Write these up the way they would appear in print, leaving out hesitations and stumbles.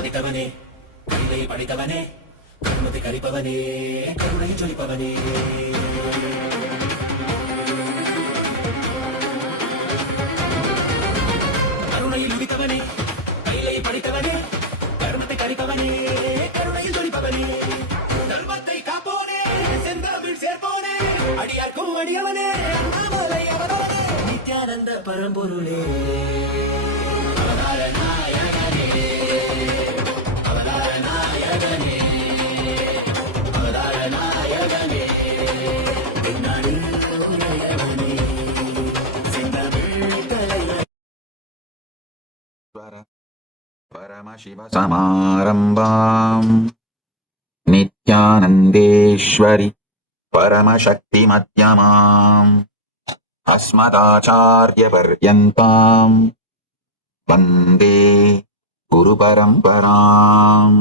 உதித்தவனே, கைலை படித்தவனே, கருமத்தை கரிப்பவனே, கருணையை ஜொலிப்பவனே. கருணையில் உதித்தவனே, கைலை படித்தவனே, கருமத்தை கரிப்பவனே, கருணையில் ஜொலிப்பவனே. தர்மத்தை காப்போனே, செந்தமிழ் சேர்ப்போனே, அடியார்க்கும் அடியவனே, அண்ணாமலை அவனோனே, நித்யானந்த பரம்பொருளே. அவதார நாயகனே, அவதார நாயகனே, அவதார நாயகனே, பின்னாளில் உயர்வனே, செந்தமிழ் கலைஞனே. பரமசிவ சமாரம்பாம் நித்யானந்தேஸ்வரி பரமசக்தி மத்யமாம் அஸ்மதாச்சார்ய பர்யந்தாம் வந்தே குரு பரம்பராம்.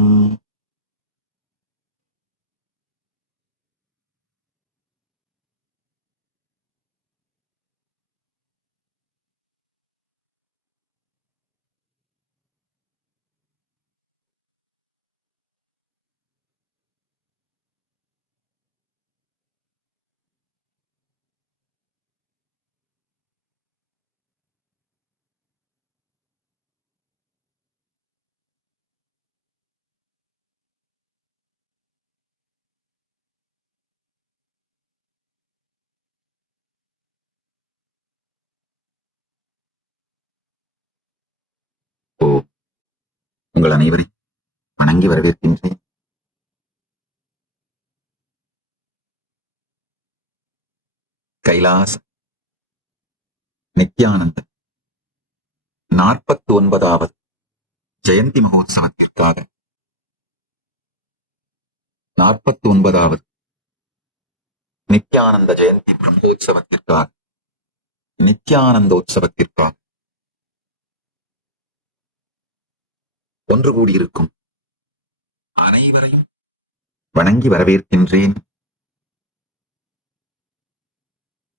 உங்கள் அனைவரை வணங்கி வரவேற்கின்றேன். கைலாச நித்யானந்த 49வது ஜெயந்தி மகோத்சவத்திற்காக 49வது நித்யானந்த ஜெயந்தி பிரம்மோத்சவத்திற்காக நித்யானந்தோத்சவத்திற்காக ஒன்று கூடியிருக்கும் அனைவரையும் வணங்கி வரவேற்கின்றேன்.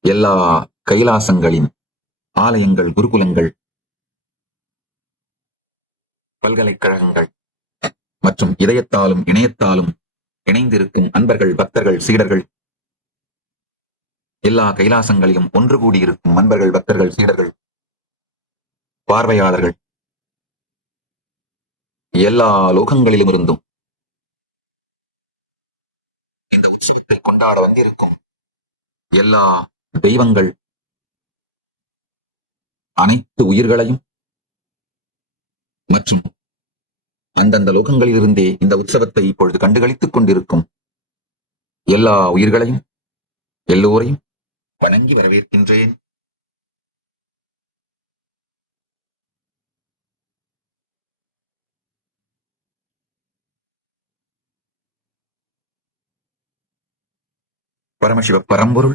எல்லா கைலாசங்களின் ஆலயங்கள், குருகுலங்கள், பல்கலைக்கழகங்கள் மற்றும் இதயத்தாலும் இணையத்தாலும் இணைந்திருக்கும் அன்பர்கள், பக்தர்கள், சீடர்கள், எல்லா கைலாசங்களிலும் ஒன்று கூடியிருக்கும் அன்பர்கள், பக்தர்கள், சீடர்கள், பார்வையாளர்கள், எல்லா லோகங்களிலும் இருந்தும் இந்த உற்சவத்தை கொண்டாட வந்திருக்கும் எல்லா தெய்வங்கள், அனைத்து உயிர்களையும் மற்றும் அந்தந்த லோகங்களிலிருந்தே இந்த உற்சவத்தை இப்பொழுது கண்டுகளித்துக் கொண்டிருக்கும் எல்லா உயிர்களையும், எல்லோரையும் வணங்கி வரவேற்கின்றேன். பரமசிவ பரம்பொருள்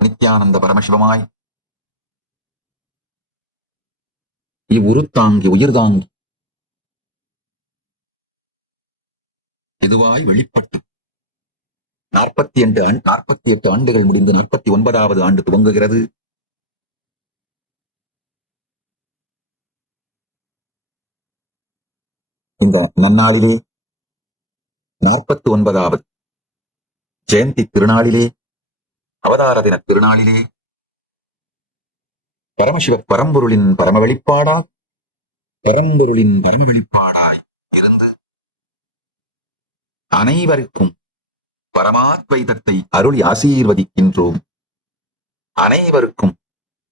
நித்யானந்த பரமசிவமாய் இவ்வுருத்தாங்கி உயிர்தாங்கி இதுவாய் வெளிப்பட்டு 48 ஆண்டுகள் முடிந்து 49வது ஆண்டு துவங்குகிறது. இந்த நன்னாளிலே 49வது ஜெயந்தி திருநாளிலே, அவதார தின திருநாளிலே பரமசிவ பரம்பொருளின் பரம வெளிப்பாடாய், பரம்பொருளின் பரம வெளிப்பாடாய் இருந்து அனைவருக்கும் பரமாத்வைதத்தை அருளி ஆசீர்வதிக்கின்றோம். அனைவருக்கும்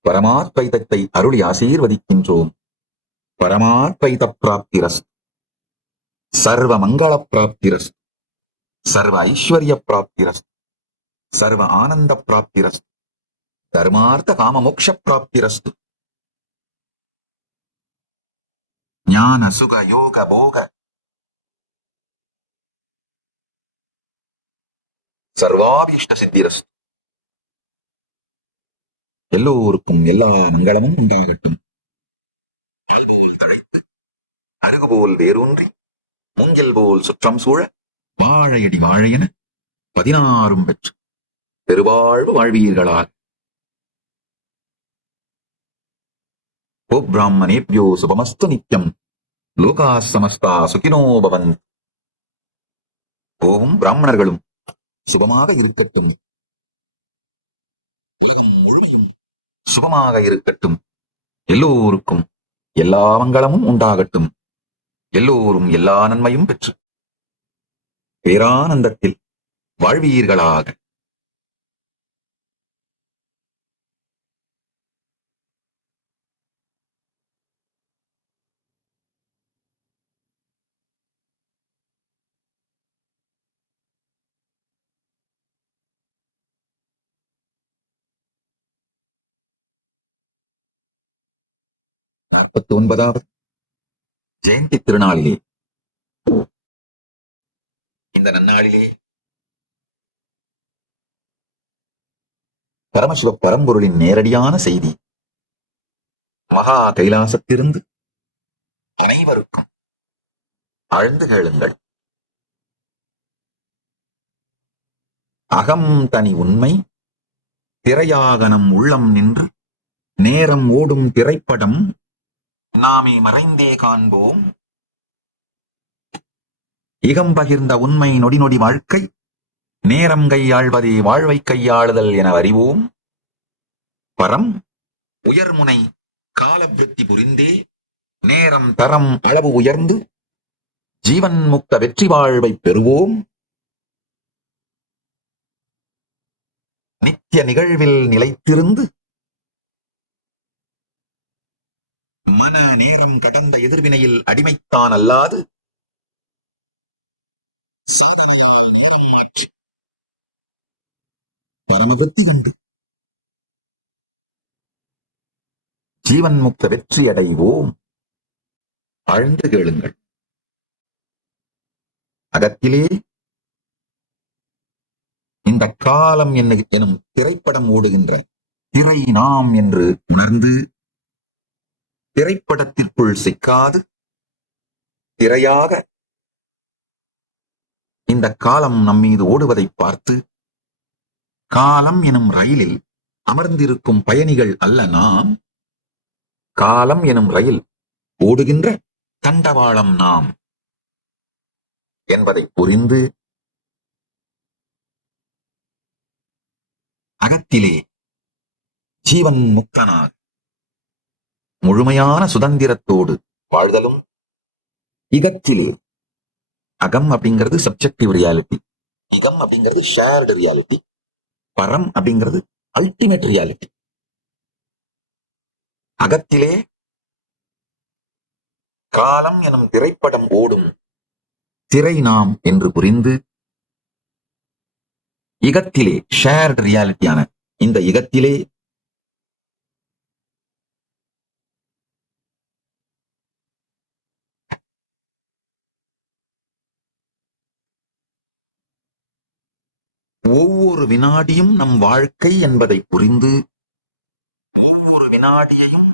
பரமாத்வைதத்தை அருளி ஆசீர்வதிக்கின்றோம். பரமாத்வைத பிராப்திரஸ்து, சர்வ மங்கள பிராப்திரஸ்து, சர்வ ஐஸ்வர்ய பிராப்திரஸ்து, சர்வ ஆனந்த பிராப்திரஸ்து, தர்மார்த்த காம மோக்ஷ பிராப்திரஸ்து, ஞான சுக யோக போக சர்வாபீஷ்ட சித்திரஸ்து. எல்லோருக்கும் எல்லா மங்களமும் உண்டாகட்டும். கல்போல் தழைத்து அருகுபோல் வேரூன்றி மூங்கில் போல் சுற்றம் சூழ வாழையடி வாழையென 16 பெற்று பெருவாழ்வு வாழ்வீர்களால். ஓ பிராமணேப்யோ சுபமஸ்து நித்யம். லோகா சமஸ்தா சுகினோ பவன். ஓம் பிராமணர்களும் சுபமாக இருக்கட்டும். உலகம் முழுமையும் சுபமாக இருக்கட்டும். எல்லோருக்கும் எல்லா மங்களமும் உண்டாகட்டும். எல்லோரும் எல்லா நன்மையும் பெற்று பேரானந்தத்தில் வாழ்வீர்களாக. நாற்பத்தி ஒன்பதாவது ஜெயந்தி திருநாளிலே, இந்த நன்னாளிலே பரமசிவ பரம்பொருளின் நேரடியான செய்தி மகா கைலாசத்திலிருந்து அனைவருக்கும் ஆழ்ந்து கேளுங்கள். அகம் தனி உண்மை திரையாக நம் உள்ளம் நின்று நேரம் ஓடும் திரைப்படம் நாமே மறைந்தே காண்போம். இகம் பகிர்ந்த உண்மை நொடி நொடி வாழ்க்கை நேரம் கையாள்வதே வாழ்வை கையாளுதல் என அறிவோம். பரம் உயர்முனை காலவிருத்தி புரிந்தே நேரம் தரம் அளவு உயர்ந்து ஜீவன் முக்த வெற்றி வாழ்வை பெறுவோம். நித்திய நிகழ்வில் நிலைத்திருந்து மன நேரம் கடந்த எதிர்வினையில் அடிமைத்தான் அல்லாது சாதனையால் நேரம் மாற்றி பரமவிருத்தி கண்டு ஜீவன் முக்த வெற்றி அடைவோம். ஆழ்ந்து கேளுங்கள். அகத்திலே இந்த காலம் எனும் திரைப்படம் ஓடுகின்ற திரை நாம் என்று உணர்ந்து திரைப்படத்திற்குள் சிக்காது திரையாக இந்த காலம் நம்மீது ஓடுவதை பார்த்து காலம் எனும் ரயிலில் அமர்ந்திருக்கும் பயணிகள் அல்ல நாம். காலம் எனும் ரயில் ஓடுகின்ற தண்டவாளம் நாம் என்பதை புரிந்து அகத்திலே ஜீவன் முக்தனாக முழுமையான சுதந்திரத்தோடு வாழ்தலும், இகத்திலே அகம் அப்படிங்கிறது சப்ஜெக்டிவ் ரியாலிட்டி, இகம் அப்படிங்கிறது ஷேர்டு ரியாலிட்டி, பரம் அப்படிங்கிறது அல்டிமேட் ரியாலிட்டி. அகத்திலே காலம் எனும் திரைப்படம் ஓடும் திரை நாம் என்று புரிந்து இகத்திலே ஷேர்டு ரியாலிட்டியான இந்த இகத்திலே ஒவ்வொரு வினாடியும் நம் வாழ்க்கை என்பதை புரிந்து ஒவ்வொரு வினாடியையும்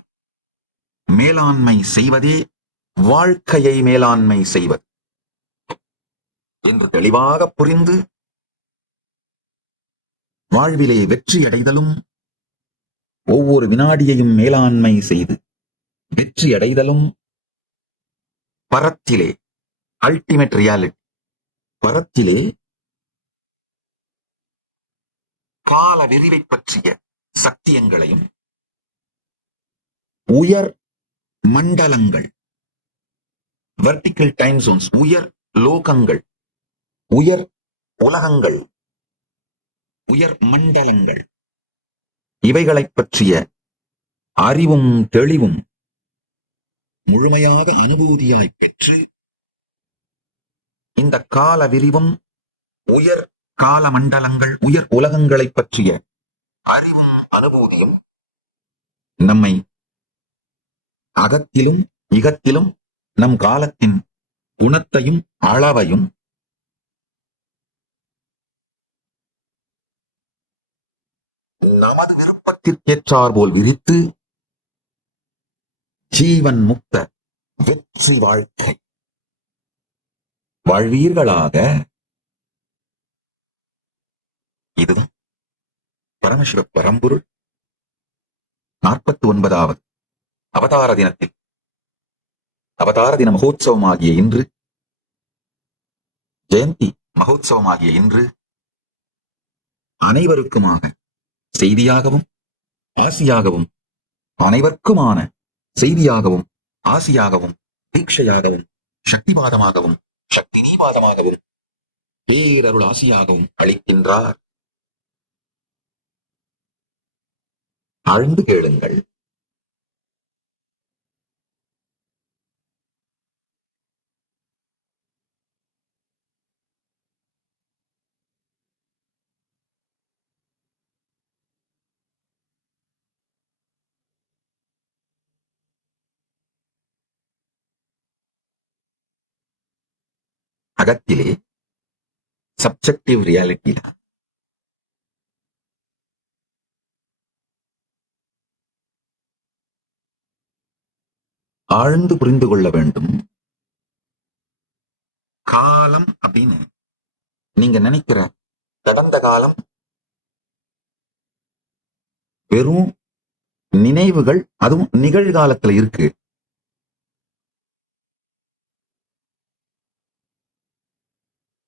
மேலாண்மை செய்வதே வாழ்க்கையை மேலாண்மை செய்வது என்று தெளிவாக புரிந்து வாழ்விலே வெற்றி அடைதலும், ஒவ்வொரு வினாடியையும் மேலாண்மை செய்து வெற்றி அடைதலும் பரத்திலே அல்டிமேட் ரியாலிட்டி, பரத்திலே கால விரிவை பற்றிய சத்தியங்களையும் உயர் மண்டலங்கள் வெர்டிக்கல் டைம் ஜோன்ஸ், உயர் லோகங்கள், உயர் உலகங்கள், உயர் மண்டலங்கள் இவைகளைப் பற்றிய அறிவும் தெளிவும் முழுமையாக அனுபூதியாய் பெற்று இந்த கால விரிவும் உயர் கால மண்டலங்கள் உயர் உலகங்களைப் பற்றிய அறிவும் அனுபூதியும் நம்மை அகத்திலும் இகத்திலும் நம் காலத்தின் குணத்தையும் அளவையும் நமது விருப்பத்திற்கேற்றார் போல் விரித்து ஜீவன் முக்த வெற்றி வாழ்க்கை வாழ்வீர்களாக. இதுதான் பரமசிவ பரம்பொருள் 49வது அவதார தினத்தில் அவதார தின மகோத்சவமாகிய இன்று, ஜெயந்தி மகோத்சவமாகிய இன்று அனைவருக்குமாக செய்தியாகவும் ஆசியாகவும், அனைவருக்குமான செய்தியாகவும் ஆசியாகவும், தீட்சையாகவும், சக்திவாதமாகவும், சக்தி நீவாதமாகவும், பேரருள் ஆசியாகவும் அளிக்கின்றார். ஆழ்ந்து கேளுங்கள். அகத்திலே சப்ஜெக்டிவ் ரியாலிட்டி தான். ஆழ்ந்து புரிந்து கொள்ள வேண்டும். காலம் அப்படின்னு நீங்க நினைக்கிற கடந்த காலம் வெறும் நினைவுகள், அதுவும் நிகழ்காலத்துல இருக்கு.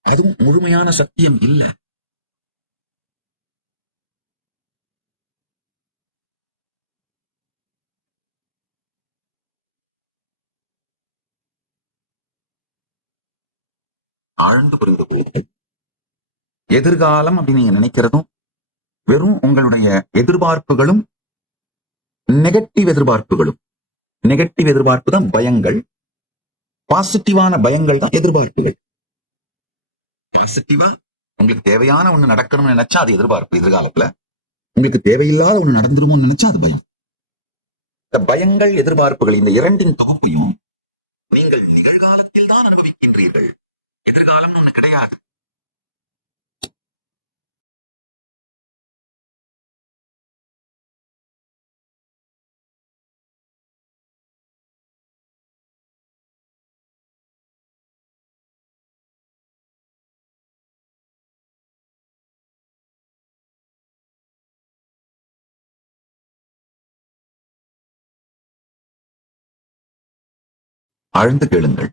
அதுவும் முழுமையான சத்தியம் இல்லை. ஆழ்ந்து புரிந்து கொள்ளுங்கள். எதிர்காலம் அப்படின்னு நீங்க நினைக்கிறதும் வெறும் உங்களுடைய எதிர்பார்ப்புகளும், நெகட்டிவ் எதிர்பார்ப்புகளும். நெகட்டிவ் எதிர்பார்ப்பு தான் பயங்கள், பாசிட்டிவான பயங்கள் தான் எதிர்பார்ப்புகள். பாசிட்டிவா உங்களுக்கு தேவையான ஒண்ணு நடக்கணும்னு நினைச்சா அது எதிர்பார்ப்பு எதிர்காலத்துல. உங்களுக்கு தேவையில்லாத ஒண்ணு நடந்துருமோன்னு நினைச்சா அது பயம். இந்த பயங்கள், எதிர்பார்ப்புகள், இந்த இரண்டின் தொகுப்பையும் நீங்கள் நிகழ்காலத்தில் தான் அனுபவிக்கின்றீர்கள். எதிர்காலம்னு ஒண்ணு கிடையாது. ஆழ்ந்து கேளுங்கள்.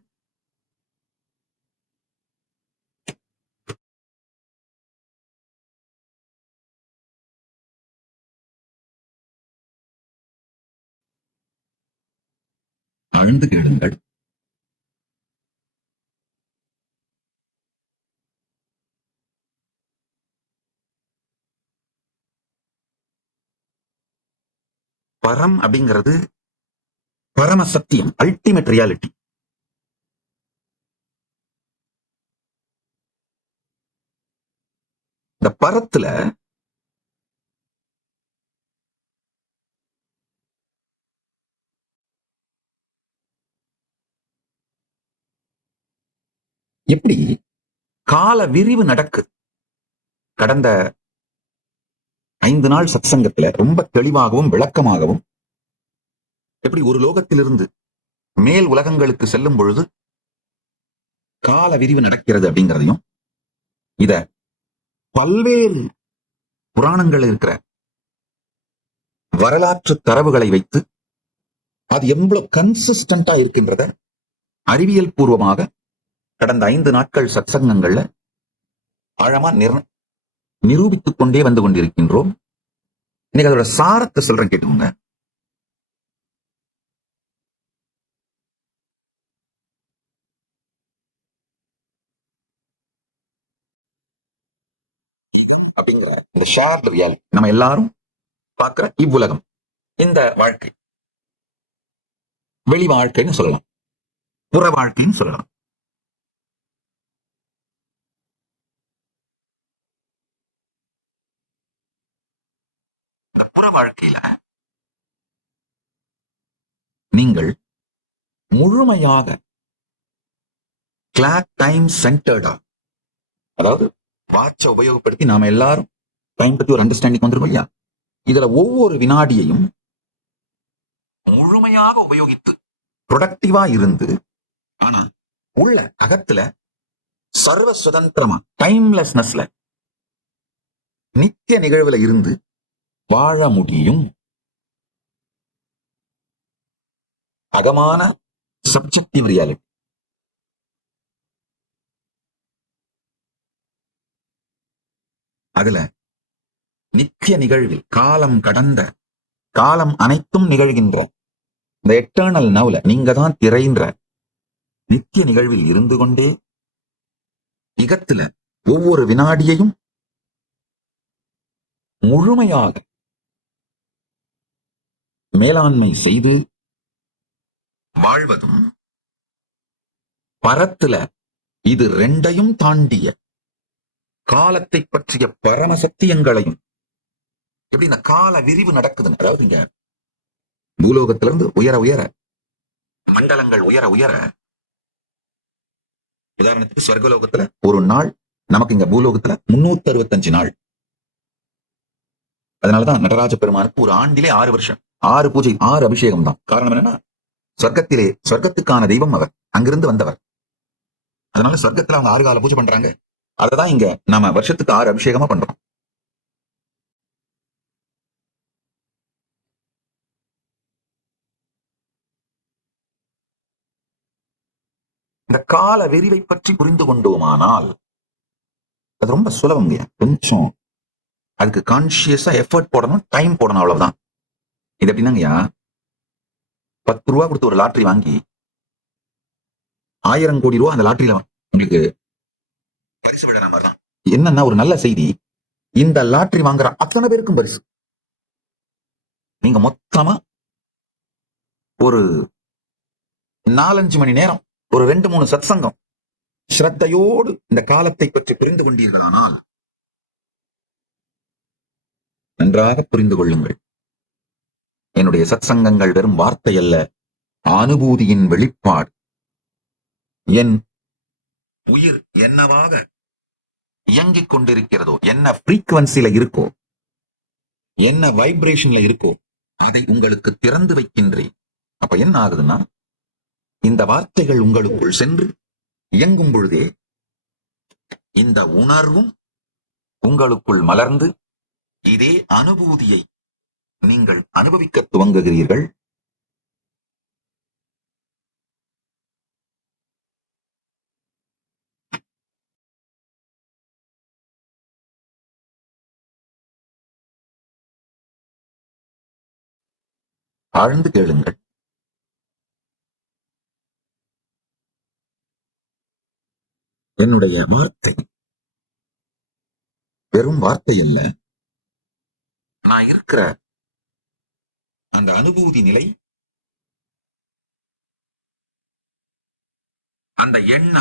ஆழ்ந்து கேளுங்கள். பரம் அப்படிங்கிறது பரம சத்தியம், அல்டிமேட் ரியாலிட்டி. இந்த பரத்துல எப்படி கால விரிவு நடக்கு. கடந்த 5 நாள் சத்சங்கத்துல ரொம்ப தெளிவாகவும் விளக்கமாகவும் எப்படி ஒரு லோகத்திலிருந்து மேல் உலகங்களுக்கு செல்லும் பொழுது கால விரிவு நடக்கிறது அப்படிங்கிறதையும், இத பல்வேறு புராணங்கள் இருக்கிற வரலாற்று தரவுகளை வைத்து அது எவ்வளவு கன்சிஸ்டன்டா இருக்கின்றத அறிவியல் பூர்வமாக கடந்த 5 நாட்கள் சத்சங்கங்கள்ல ஆழமா நிரூபித்துக் கொண்டே வந்து கொண்டிருக்கின்றோம். இன்னைக்கு அதோட சாரத்தை சொல்றேன், கேட்டுக்கோங்க. அப்படிங்கிற இந்த ஷேர்ட் ரியாலிட்டி, நம்ம எல்லாரும் பார்க்கிற இவ்வுலகம், இந்த வாழ்க்கை வெளி வாழ்க்கைன்னு சொல்லலாம், புற வாழ்க்கைன்னு சொல்லலாம். இந்த புற வாழ்க்கையில நீங்கள் முழுமையாக கிளாக் டைம் சென்டர்டா, அதாவது வாட்சை உபயோகப்படுத்தி நாம எல்லாரும் டைம் பத்தி ஒரு அண்டர்ஸ்டாண்டிங் வந்துருக்கோம் இல்லையா? இதுல ஒவ்வொரு வினாடியையும் முழுமையாக உபயோகித்து ப்ரொடக்டிவா இருந்து, ஆனா உள்ள அகத்துல சர்வ சுதந்திரமா டைம்லெஸ்னஸ்ல நித்திய நிகழ்வுல இருந்து வாழ முடியும். அகமான சப்ஜெக்டிவ் ரியாலிட்டி. அதுல நித்திய நிகழ்வில் காலம் கடந்த, காலம் அனைத்தும் நிகழ்கின்ற இந்த எட்டர்னல் நவ்ல நீங்க தான் திரைன்ற நித்திய நிகழ்வில் இருந்து கொண்டே இகத்துல ஒவ்வொரு வினாடியையும் முழுமையாக மேலாண்மை செய்து வாழ்வதும், பரத்துல இது ரெண்டையும் தாண்டிய காலத்தை பற்றிய பரம சத்தியங்களையும், எப்படி இந்த கால விரிவு நடக்குதுன்னு, அதாவது இங்க பூலோகத்திலிருந்து உயர உயர மண்டலங்கள் உயர உயர, உதாரணத்துக்கு சொர்க்கலோகத்துல ஒரு நாள், நமக்கு இங்க பூலோகத்துல 365 நாள். அதனாலதான் நடராஜ பெருமானுக்கு ஒரு ஆண்டிலே 6 வருஷம், 6 பூஜை, 6 அபிஷேகம் தான். காரணம் என்னன்னா, சொர்க்கத்திலே சொர்க்கத்துக்கான தெய்வம் அவர், அங்கிருந்து வந்தவர். அதனால சொர்க்கத்துல அவங்க 6 கால பூஜை பண்றாங்க. அததான் இங்க நாம வருஷத்துக்கு 6 அபிஷேகமா பண்றோம். இந்த கால விரிவை பற்றி புரிந்து கொண்டோமானால் அது ரொம்ப சுலபம். கொஞ்சம் அதுக்கு கான்சியஸா எஃபர்ட் போடணும், டைம் போடணும், அவ்வளவுதான். இது எப்படின்னாங்கய்யா, 10 ரூபா கொடுத்து ஒரு லாட்டரி வாங்கி 1000 கோடி ரூபா அந்த லாட்டரியில உங்களுக்கு பரிசு விழற மாதிரி தான். என்னன்னா, ஒரு நல்ல செய்தி, இந்த லாட்டரி வாங்குற அத்தனை பேருக்கும் பரிசு. நீங்க மொத்தமா ஒரு 4-5 மணி நேரம், ஒரு 2-3 சத்சங்கம் ஸ்ரத்தையோடு இந்த காலத்தை பற்றி புரிந்து கொண்டீர்களானால், நன்றாக புரிந்து கொள்ளுங்கள், என்னுடைய சத்சங்கங்கள் வெறும் வார்த்தை அல்ல, அனுபூதியின் வெளிப்பாடு. என் உயிர் என்னவாக இயங்கிக் கொண்டிருக்கிறதோ, என்ன ஃப்ரீக்வன்சில இருக்கோ, என்ன வைப்ரேஷன்ல இருக்கோ, அதை உங்களுக்கு திறந்து வைக்கின்றேன். அப்ப என்ன ஆகுதுன்னா, இந்த வார்த்தைகள் உங்களுக்குள் சென்று இயங்கும் பொழுதே இந்த உணர்வும் உங்களுக்குள் மலர்ந்து இதே அனுபூதியை நீங்கள் அனுபவிக்க துவங்குகிறீர்கள். ஆழ்ந்து கேளுங்கள். என்னுடைய வார்த்தை வெறும் வார்த்தை அல்ல, நான் இருக்கிற அந்த அனுபூதி நிலை, அந்த எண்ண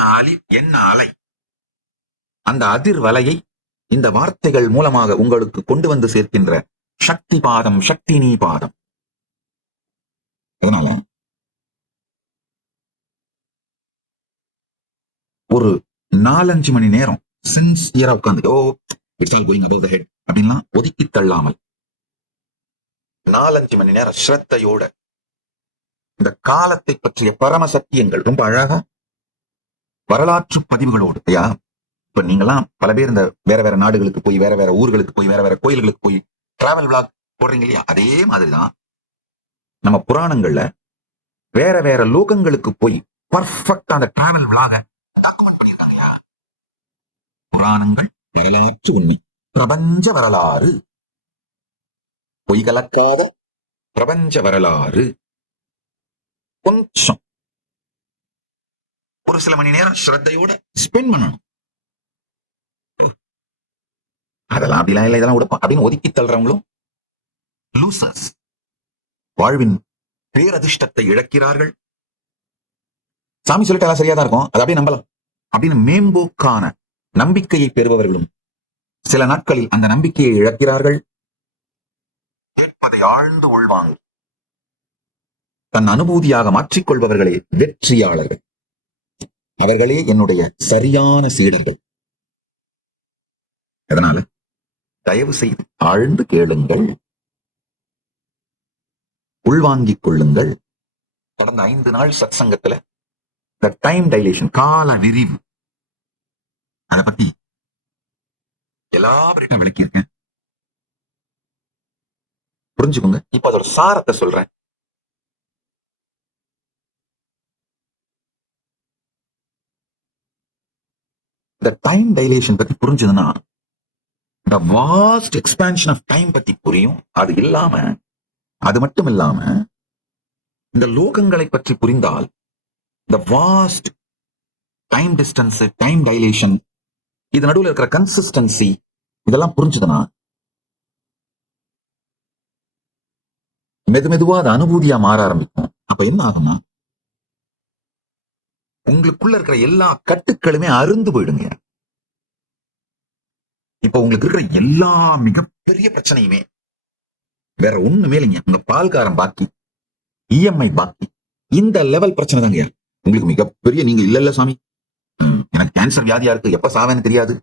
அலை, அந்த அதிர்வலையை இந்த வார்த்தைகள் மூலமாக உங்களுக்கு கொண்டு வந்து சேர்க்கின்ற சக்தி பாதம், சக்தி நீ பாதம். அதனால ஒரு 4-5 மணி நேரம் சின்சியரா உட்கார்ந்து, ஓ it's all going above the head அப்படின்லாம் ஒதுக்கி தள்ளாமல், 4-5 மணி நேரம் ஸ்ரத்தையோட இந்த காலத்தை பற்றிய பரம சத்தியங்கள் ரொம்ப அழகா வரலாற்று பதிவுகளோடு. ஐயா, இப்ப நீங்கெல்லாம் பல பேர் இந்த வேற வேற நாடுகளுக்கு போய், வேற வேற ஊர்களுக்கு போய், வேற வேற கோயில்களுக்கு போய் டிராவல் விளாக் போடுறீங்க இல்லையா, அதே மாதிரிதான் நம்ம புராணங்கள்ல வேற வேற லோகங்களுக்கு போய் பர்ஃபெக்டா அந்த டிராவல் விளாக டாக்குமெண்ட் பண்ணிருக்காங்க. புராணங்கள் வரலாற்று உண்மை, பிரபஞ்ச வரலாறு, பொய் கலக்காத பிரபஞ்ச வரலாறு. கொஞ்சம் ஒரு சில மணி நேரம் ஸ்ரத்தையோட ஸ்பெண்ட் பண்ணணும். அதெல்லாம் அப்படிலாம் இல்லை, இதெல்லாம் விட அப்படின்னு ஒதுக்கி தள்ளுறவங்களும் லூசர்ஸ், வாழ்வின் பேரதிர்ஷ்டத்தை இழக்கிறார்கள். சாமி சொல்லிட்டு எல்லாம் சரியா தான் இருக்கும், அது அப்படியே நம்பலாம் அப்படின்னு மேம்போக்கான நம்பிக்கையை பெறுபவர்களும் சில நாட்களில் அந்த நம்பிக்கையை இழக்கிறார்கள். கேட்பதை ஆழ்ந்து உள்வாங்க தன் அனுபூதியாக மாற்றிக்கொள்பவர்களே வெற்றியாளர்கள். அவர்களே என்னுடைய சரியான சீடர்கள். அதனால தயவு செய்து ஆழ்ந்து கேளுங்கள், உள்வாங்கிக் கொள்ளுங்கள். கடந்த 5 நாள் சத்சங்கத்துல இந்த டைம் டைலேஷன், கால விரிவு, அதை பத்தி எல்லாவற்றையும் விளக்கியிருக்கேன். புரிஞ்சுக்கோங்க. இப்ப அதோட சாரத்தை சொல்றேன். இந்த டைம் டைலேஷன் பத்தி புரிஞ்சதுன்னா இந்த வாஸ்ட் எக்ஸ்பான்ஷன் ஆஃப் டைம் பத்தி புரியும். அது இல்லாம, அது மட்டும் இல்லாம இந்த லோகங்களை பற்றி புரிந்தால் இந்த vast time distance, time dilation, இது நடுவில் இருக்கிற கன்சிஸ்டன்சி, இதெல்லாம் புரிஞ்சுதுன்னா மெதுவா அது அனுபூதியா மாற ஆரம்பிக்கும். அப்ப என்ன ஆகும்னா உங்களுக்குள்ள இருக்கிற எல்லா கட்டுக்களுமே அருந்து போயிடுங்க. இப்ப உங்களுக்கு இருக்கிற எல்லா மிகப்பெரிய பிரச்சனையுமே வேற ஒண்ணுமே இல்லைங்க. உங்க பால்காரன் பாக்கி, இஎம்ஐ பாக்கி, இந்த லெவல் பிரச்சனை தாங்க உங்களுக்கு மிகப்பெரிய. நீங்க இல்ல சாமி எனக்கு கேன்சர் வியாதியா இருக்கு, எப்ப சாவேன்னு தெரியாது,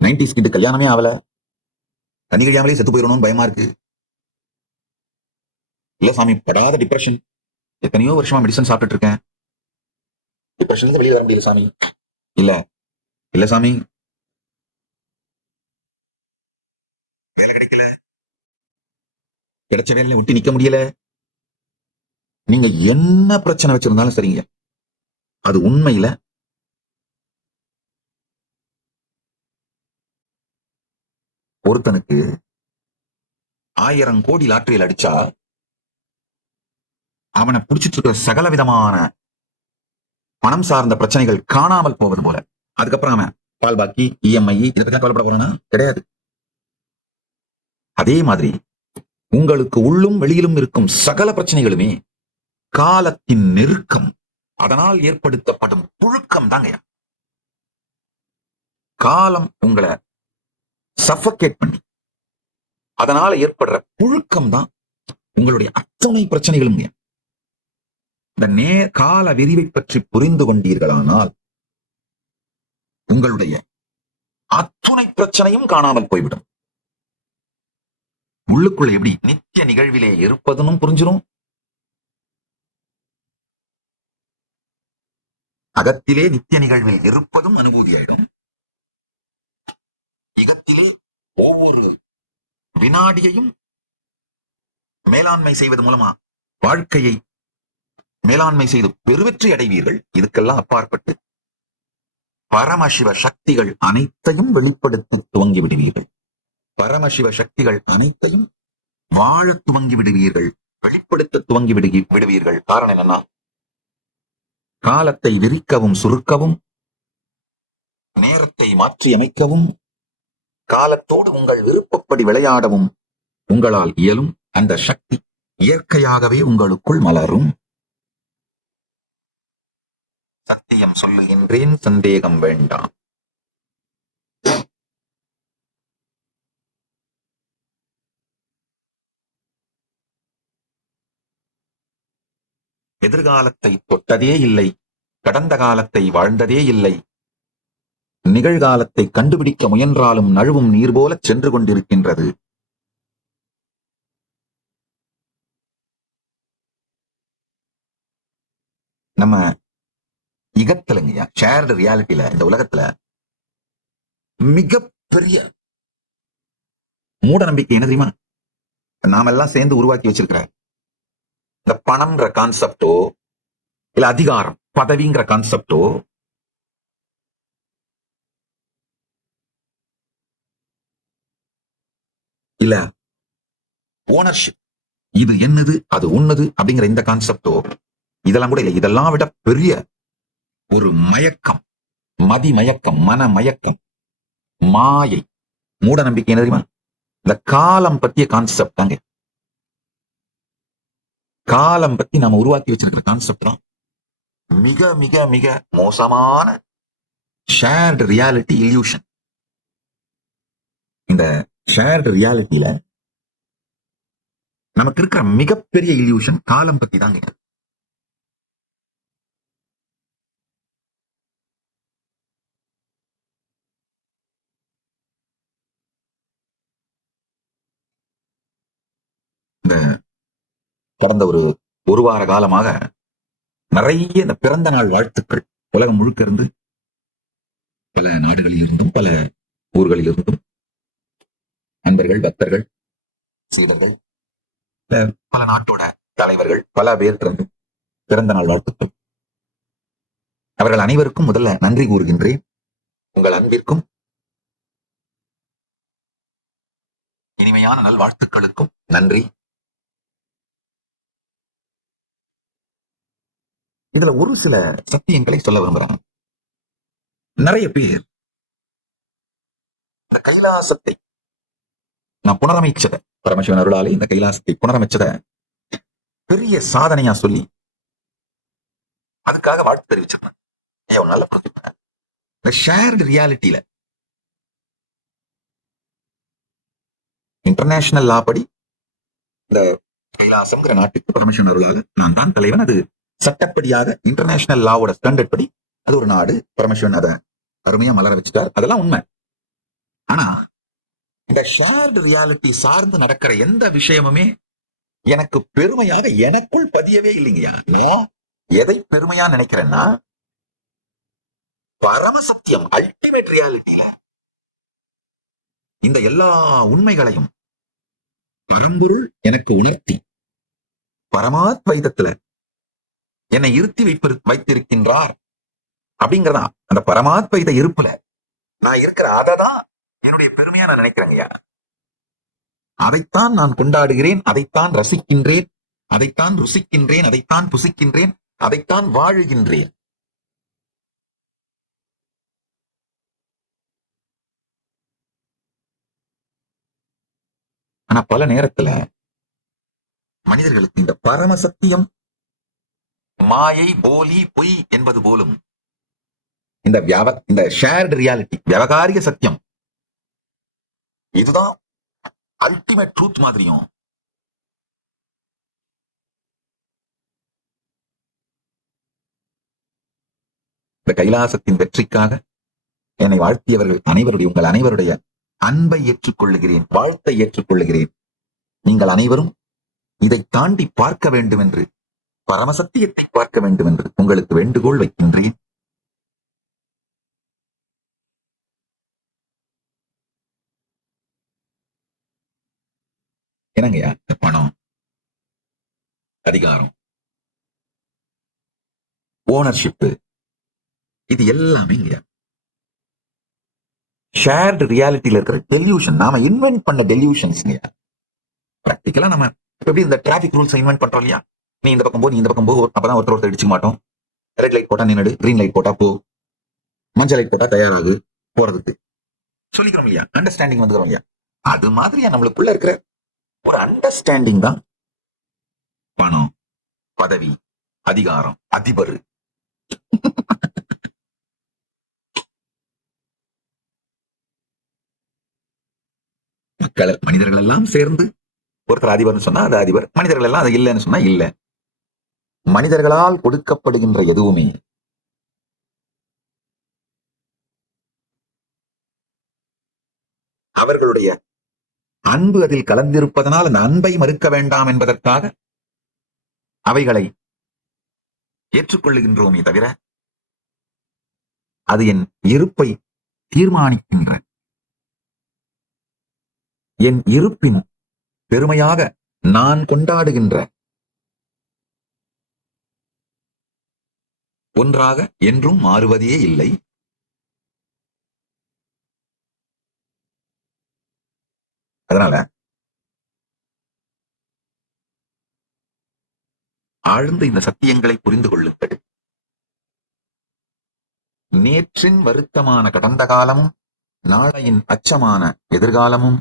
90s கிட்ட கல்யாணமே ஆகல, தண்ணி கழியாமலே செத்து போயிடணும்னு பயமா இருக்கு, இல்ல சாமி படாத டிப்ரெஷன், எத்தனையோ வருஷமா மெடிசன் சாப்பிட்டுட்டு இருக்கேன், டிப்ரெஷன்ல வெளியே வர முடியல சாமி, இல்ல இல்ல சாமி வேலை கிடைக்கல, கிடைச்ச வேலையை விட்டு நிக்க முடியல. நீங்க என்ன பிரச்சனை வச்சிருந்தாலும் சரிங்க, அது உண்மையில ஒருத்தனுக்கு 1000 கோடி லாட்டரியில் அடிச்சா அவனை பிடிச்சிட்டு இருக்கிற சகல விதமான பணம் சார்ந்த பிரச்சனைகள் காணாமல் போவது போல. அதுக்கப்புறம் அவன் பால் பாக்கி, இஎம்ஐ, இதை பத்தி கவலைப்பட போறானா? கிடையாது. அதே மாதிரி உங்களுக்கு உள்ளும் வெளியிலும் இருக்கும் சகல பிரச்சனைகளுமே காலத்தின் நெருக்கம், அதனால் ஏற்படுத்தப்படும் புழுக்கம் தாங்க. காலம் உங்களை சஃபகேட் பண்ணி அதனால ஏற்படுற புழுக்கம் தான் உங்களுடைய அத்தனை பிரச்சனைகளும். இந்த கால விரிவை பற்றி புரிந்து கொண்டீர்களானால் உங்களுடைய அத்துணை பிரச்சனையும் காணாமல் போய்விடும். உள்ளுக்குள்ள எப்படி நித்திய நிகழ்விலே இருப்பதும் புரிஞ்சிடும், அகத்திலே நித்திய நிகழ்வில் இருப்பதும் அனுபூதி ஆயிடும். இகத்திலே ஒவ்வொரு வினாடியையும் மேலாண்மை செய்வது மூலமா வாழ்க்கையை மேலாண்மை செய்து பெருவெற்றி அடைவீர்கள். இதுக்கெல்லாம் அப்பாற்பட்டு பரமசிவ சக்திகள் அனைத்தையும் வெளிப்படுத்த துவங்கி விடுவீர்கள். பரமசிவ சக்திகள் அனைத்தையும் வாழ துவங்கி விடுவீர்கள், வெளிப்படுத்த துவங்கி விடுவீர்கள். காரணம் என்னன்னா, காலத்தை விரிக்கவும் சுருக்கவும், நேரத்தை மாற்றி அமைக்கவும், காலத்தோடு உங்கள் விருப்பப்படி விளையாடவும் உங்களால் இயலும். அந்த சக்தி இயற்கையாகவே உங்களுக்குள் மலரும். சத்தியம் சொல்லுகின்றேன், சந்தேகம் வேண்டாம். எதிர்காலத்தை தொட்டதே இல்லை, கடந்த காலத்தை வாழ்ந்ததே இல்லை, நிகழ்காலத்தை கண்டுபிடிக்க முயன்றாலும் நழுவும் நீர் போல சென்று கொண்டிருக்கின்றது. நம்ம இகத்திலங்கய்யா, ஷேர்டு ரியாலிட்டியில, இந்த உலகத்துல மிகப்பெரிய மூட நம்பிக்கை என்ன தெரியுமா? நாமெல்லாம் சேர்ந்து உருவாக்கி வச்சிருக்கிற இந்த பணம்ன்ற கான்செப்டோ, இல்ல அதிகாரம், பதவிங்கிற கான்செப்டோ, இல்ல ஓனர்ஷிப், இது என்னது அது உன்னது அப்படிங்கிற இந்த கான்செப்டோ, இதெல்லாம் கூட இல்லை. இதெல்லாம் விட பெரிய ஒரு மயக்கம், மதி மயக்கம், மன மயக்கம், மாயை, மூட நம்பிக்கை என்ன தெரியுமா? இந்த காலம் பத்திய கான்செப்ட் தாங்க. காலம் பத்தி நாம உருவாக்கி வச்சிருக்கிற கான்செப்ட் தான் மிக மிக மிக மோசமான ஷேர்டு ரியாலிட்டி இல்யூஷன். இந்த ஷேர்டு ரியாலிட்டியில நமக்கு இருக்கிற மிகப்பெரிய இல்யூஷன் காலம் பத்தி தாங்க. இந்த கடந்த ஒரு வார காலமாக நிறைய இந்த பிறந்த நாள் வாழ்த்துக்கள் உலகம் முழுக்க இருந்து, பல நாடுகளில் இருந்தும் பல ஊர்களில் இருந்தும் நண்பர்கள், பக்தர்கள், சீடர்கள், பல நாட்டோட தலைவர்கள், பல பேர் இருந்து பிறந்த நாள் வாழ்த்துக்கள். அவர்கள் அனைவருக்கும் முதல்ல நன்றி கூறுகின்றேன். உங்கள் அன்பிற்கும் இனிமையான நல்வாழ்த்துக்களுக்கும் நன்றி. இதுல ஒரு சில சத்தியங்களை சொல்ல விரும்புறேன். நிறைய பேர் இந்த கைலாசத்தை நான் புனரமைச்சத, பரமசிவன் அருளாலே இந்த கைலாசத்தை புனரமைச்சத பெரிய சாதனையா சொல்லி அதுக்காக வாழ்த்து தெரிவிச்சிருந்தேன். நல்ல இந்த ஷேர்டு ரியாலிட்டியில இன்டர்நேஷனல் லா படி இந்த கைலாசம்ங்கிற நாட்டுக்கு பரமசிவன் அருளாக நான் தான் தலைவன். அது சட்டப்படியாக இன்டர்நேஷனல் லாவோட ஸ்டாண்டர்ட் படி அது ஒரு நாடு. பரமசிவன் அதை அருமையா மலர வச்சுட்டார். அதெல்லாம் உண்மை. ஆனா இந்த ஷேர்டு ரியாலிட்டி சார்ந்து நடக்கிற எந்த விஷயமுமே எனக்கு பெருமையாக எனக்குள் பதியவே இல்லைங்கய்யா. நான் எதை பெருமையா நினைக்கிறேன்னா, பரமசத்தியம் அல்டிமேட் ரியாலிட்டியில இந்த எல்லா உண்மைகளையும் பரம்பொருள் எனக்கு உணர்த்தி பரமாத்வைதத்துல என்னை இருத்தி வைத்திருக்கின்றார் அப்படிங்கிறதா அந்த பரமாத்வைத இருப்புல நான் இருக்கிற அததான் என்னுடைய பெருமையா நான் நினைக்கிறேங்கய்யா. அதைத்தான் நான் கொண்டாடுகிறேன், அதைத்தான் ரசிக்கின்றேன், அதைத்தான் ருசிக்கின்றேன், அதைத்தான் புசிக்கின்றேன், அதைத்தான் வாழுகின்றேன். ஆனா பல நேரத்துல மனிதர்களுக்கு இந்த பரமசத்தியம் மாயை, போலி, பொய் என்பது போலும் இந்த ஷேர்டு ரியாலிட்டி, விவகாரிக சத்தியம், இதுதான் அல்டிமேட் ட்ரூத் மாதிரியும் இந்த கைலாசத்தின் வெற்றிக்காக என்னை வாழ்த்தியவர்கள் அனைவருடைய, உங்கள் அனைவருடைய அன்பை ஏற்றுக்கொள்ளுகிறேன், வாழ்த்தை ஏற்றுக்கொள்ளுகிறேன். நீங்கள் அனைவரும் இதை தாண்டி பார்க்க வேண்டும் என்று, பரமசத்தியத்தை பார்க்க வேண்டும் என்று உங்களுக்கு வேண்டுகோள் வைக்கின்றேன். என்னங்கய்யா, பணம், அதிகாரம், ஓனர்ஷிப், இது எல்லாமே ஷேர்டு ரியாலிட்டியில இருக்கிற டெல்யூஷன். நாம இன்வென்ட் பண்ண டெல்யூஷன்ஸ். பிராக்டிக்கலா நம்ம எப்படி இந்த டிராபிக் ரூல்ஸ் இன்வென்ட் பண்றோம் இல்லையா? நீ இந்த பக்கம் போ, நீ இந்த பக்கம் போ, அப்பதான் ஒருத்தர் இடிச்சுக்க மாட்டோம். ரெட் லைட் போட்டா நின்னுடு, கிரீன் லைட் போட்டா போ, மஞ்சள் லைட் போட்டா தயாராகு போறதுக்கு சொல்லிக்கிறோம் இல்லையா? அண்டர்ஸ்டாண்டிங் வந்துக்கிறோம் இல்லையா? அது மாதிரியா நம்மளுக்குள்ள இருக்கிற ஒரு அண்டர்ஸ்டாண்டிங் தான் பணம், பதவி, அதிகாரம், அதிபர். மனிதர்கள் எல்லாம் சேர்ந்து ஒருத்தர் அதிபர்னு சொன்னா அது அதிபர், மனிதர்கள் எல்லாம் அது இல்லைன்னு சொன்னா இல்ல. மனிதர்களால் கொடுக்கப்படுகின்ற எதுவுமே அவர்களுடைய அன்பு அதில் கலந்திருப்பதனால் அந்த அன்பை மறுக்க வேண்டாம் என்பதற்காக அவைகளை ஏற்றுக்கொள்ளுகின்றோமே தவிர அது என் இருப்பை தீர்மானிக்கின்ற, என் இருப்பின் பெருமையாக நான் கொண்டாடுகின்ற ஒன்றாக என்றும் மாறுவதே இல்லை. அதனால ஆழ்ந்த இந்த சத்தியங்களை புரிந்து கொள்ளுங்கள். நேற்றின் வருத்தமான கடந்த காலமும் நாளையின் அச்சமான எதிர்காலமும்